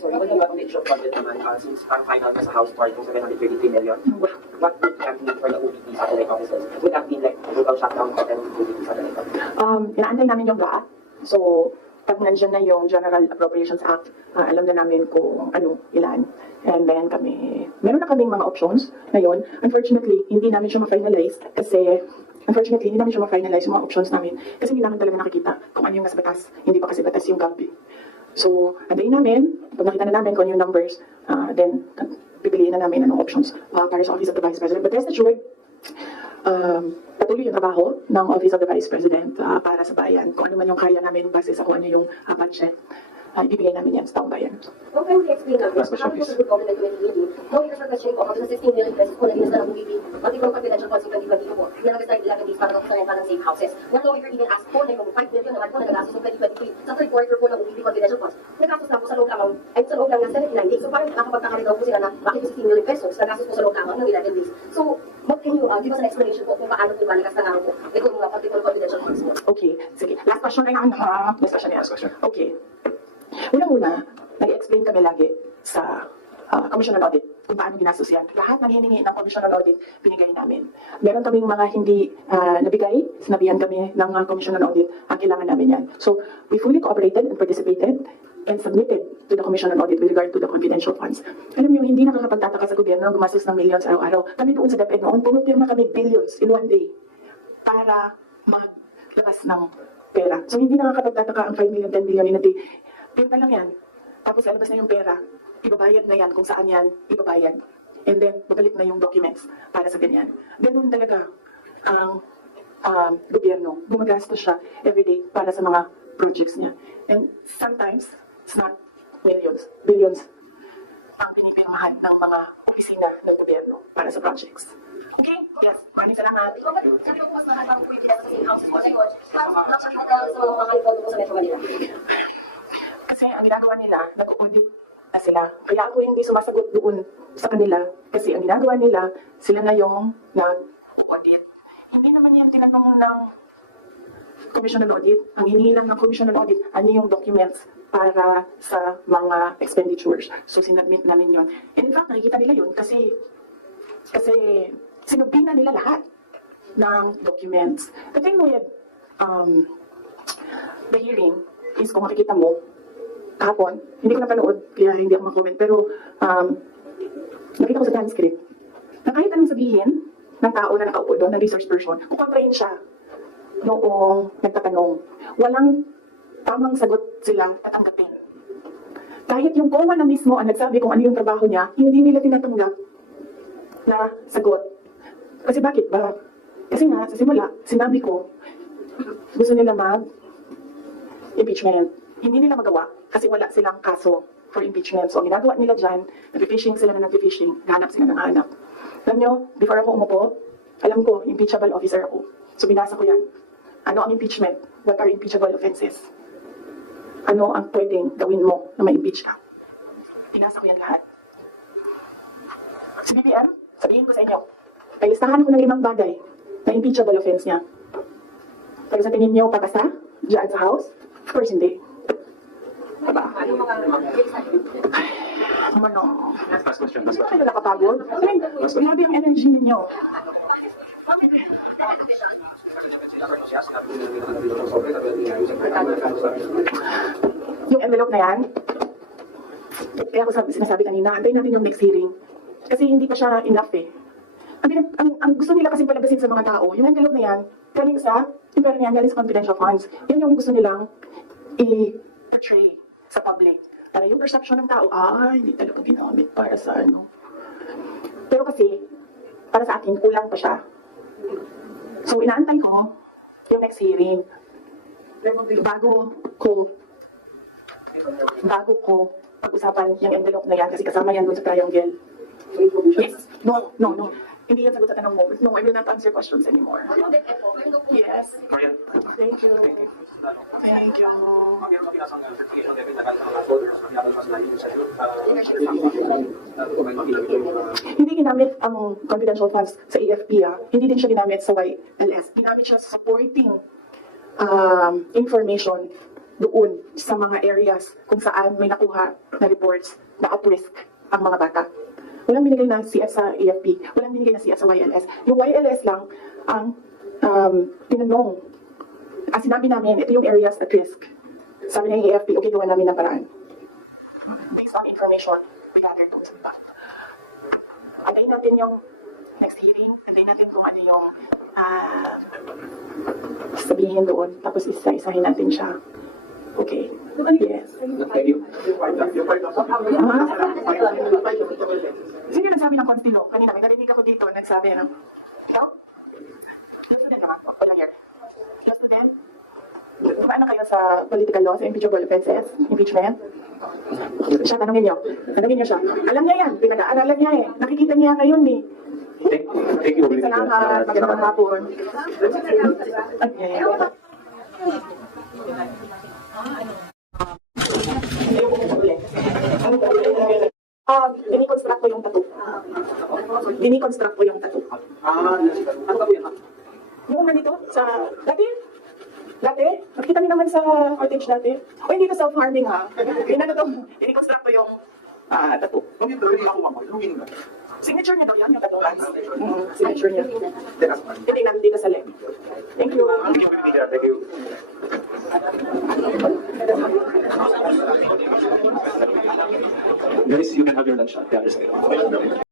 So, what about the issue of budget naman, since ang final ka sa House part kung 733 million, what would have been for the OPP satellite offices? Would have been like a total shutdown for the OPP satellite offices? Inaantay namin yung GAA. So, pag nandyan na yung General Appropriations Act, alam na namin kung ano, ilan. And then meron na kaming mga options ngayon. Unfortunately, hindi namin siya ma-finalize yung mga options namin kasi hindi namin talaga nakikita kung ano yung nasa batas. Hindi pa kasi batas yung GAB. So, andayin namin, pag nakita na namin kung ano yung numbers, then pipiliin na namin anong options para sa Office of the Vice President. But rest assured, patuloy yung trabaho ng Office of the Vice President para sa bayan. Kung ano man yung kaya namin base sa kung ano yung budget, ibigay namin yan sa taong bayan. Kung kayo explain namin, Last question, please. how government will meeting, no years for question ko, kapag sa 16 million pesos po naging sa UBP, pati kung confidential funds yung 2022 po, na nag-start 11 days para makusayan pa ng safe houses. One lawyer even asked po na yung 5 million naman po na nagagastos ng 2023 sa third quarter po ng UBP confidential funds. Nagastos na po sa loob lamang, ay sa loob lang ng 79 days. So parang nakapagtaka rin daw po sila na bakit 16 million pesos nagastos po sa loob lamang ng 11 days. So, what can you give us an explanation po kung paano po malakas na nga po itong mga particular confidential funds po? Okay, sige. Last question na yan ha. Last question. Okay. Una-una, nag-explain kami lagi sa Commission on Audit kung paano ginastos yan. Lahat ng hiningi ng Commission on Audit, binigay namin. Meron kaming mga hindi nabigay, sinabihan kami ng Commission on Audit, ang kailangan namin yan. So, we fully cooperated and participated and submitted to the Commission on Audit with regard to the confidential funds. Alam niyo, hindi nakakapagtataka sa gobyerno na gumastos ng millions araw-araw. Kami doon sa DepEd noon, pumipirma kami billions in one day para maglabas ng pera. So, hindi nakakapagtataka ang 5 million, 10 million in a day. Pirma lang yan. Tapos lalabas na yung pera. Ibabayad na yan kung saan yan ibabayad. And then, babalik na yung documents para sa ganyan. Ganun talaga ang gobyerno. Gumagastos siya everyday para sa mga projects niya. And sometimes, it's not millions, billions ang pinipirmahan ng mga opisina ng gobyerno para sa projects. Okay? Yes. Maraming salamat. Kasi ang ginagawa nila, nag-audit na sila. Kaya ako hindi sumasagot doon sa kanila. Kasi ang ginagawa nila, sila na yung nag-audit. Hindi naman yan tinanong ng Commission on Audit. Ang hinihingi lang ng Commission on Audit, ano yung documents para sa mga expenditures. So, sinadmit namin yon. And in fact, nakikita nila yun kasi sinubina nila lahat ng documents. The thing with the hearing is kung makikita mo, kahapon, hindi ko napanood, kaya hindi ako mag-comment, pero nakita ko sa transcript na kahit anong sabihin ng tao na nakaupo doon, na research person, kukontrahin siya noong nagtatanong. Walang tamang sagot sila tatanggapin. Kahit yung COA na mismo ang nagsabi kung ano yung trabaho niya, hindi nila tinatanggap na sagot. Kasi bakit ba? Kasi nga, sa simula, sinabi ko, gusto nila mag-impeachment. Hindi nila magawa kasi wala silang kaso for impeachment. So, ang ginagawa nila dyan, nag-fishing sila na nag-fishing, nahanap sila ng hanap. Alam nyo, before ako umupo, alam ko, impeachable officer ako. So, binasa ko yan. Ano ang impeachment? What are impeachable offenses? Ano ang pwedeng gawin mo na ma-impeach ka? Binasa ko yan lahat. Si BBM, sabihin ko sa inyo, may listahan ko ng 5 bagay na impeachable offense niya. Pero sa tingin niyo, pagkasa? Diyan sa house? Of course, hindi. Diba? Ano? Last question. Hindi ba kayo nakapagod? I mean, grabe ang energy ninyo. Yung envelope na yan, kaya ako sinasabi kanina, antayin natin yung next hearing. Kasi hindi pa siya enough eh. Ang gusto nila kasi palabasin sa mga tao, yung envelope na yan, galing sa, yung pera niyan, galing sa confidential funds. Yan yung gusto nilang i-portray sa public. Para yung perception ng tao, hindi talaga ginamit para sa ano. Pero kasi, para sa akin, kulang pa siya. So, inaantay ko yung next hearing. Bago ko pag-usapan yung envelope na yan kasi kasama yan dun sa triangle. Yes. No. Hindi yan sagot sa tanong mo. No, I will not answer questions anymore. Yes. Thank you. Thank you. Hindi ginamit ang confidential funds sa AFP. Hindi din siya ginamit sa YLS. Ginamit siya sa supporting information doon sa mga areas kung saan may nakuha na reports na at risk ang mga bata. Walang binigay na CF sa AFP, walang binigay na CF sa YLS. Yung YLS lang ang tinanong. Sinabi namin, ito yung areas at risk. Sabi ng AFP, okay, gawa namin ng paraan. Based on information we gathered doon sa bata. Antayin natin yung next hearing, antayin natin kung ano yung sabihin doon, tapos isa-isahin natin siya. Okay. Yes. Thank you. Sino nagsabi ng Constilo? Kanina, may narinig ako dito, nagsabi, ano? Ikaw? Law student naman. Walang year. Law student? Kumaan na kayo sa political law, sa impeachable offenses, impeachment? Siya, tanongin niyo siya. Alam niya yan, pinag-aaralan niya eh. Nakikita niya ngayon eh. Thank you. Salamat, magandang hapon. Okay. Diniconstruct ko yung tattoo. Diniconstruct ko yung tattoo. Ano ba yan? Yung nandito sa... Dati? Nakita niyo naman sa footage dati? O hindi to self-harming ha? Yung ano to? Diniconstruct ko yung tattoo. Signature niya daw yan, yung tattoo lines. Signature niya. Hindi na, dito sa leg. Thank you. Thank you. Guys, you can have your lunch at the other side.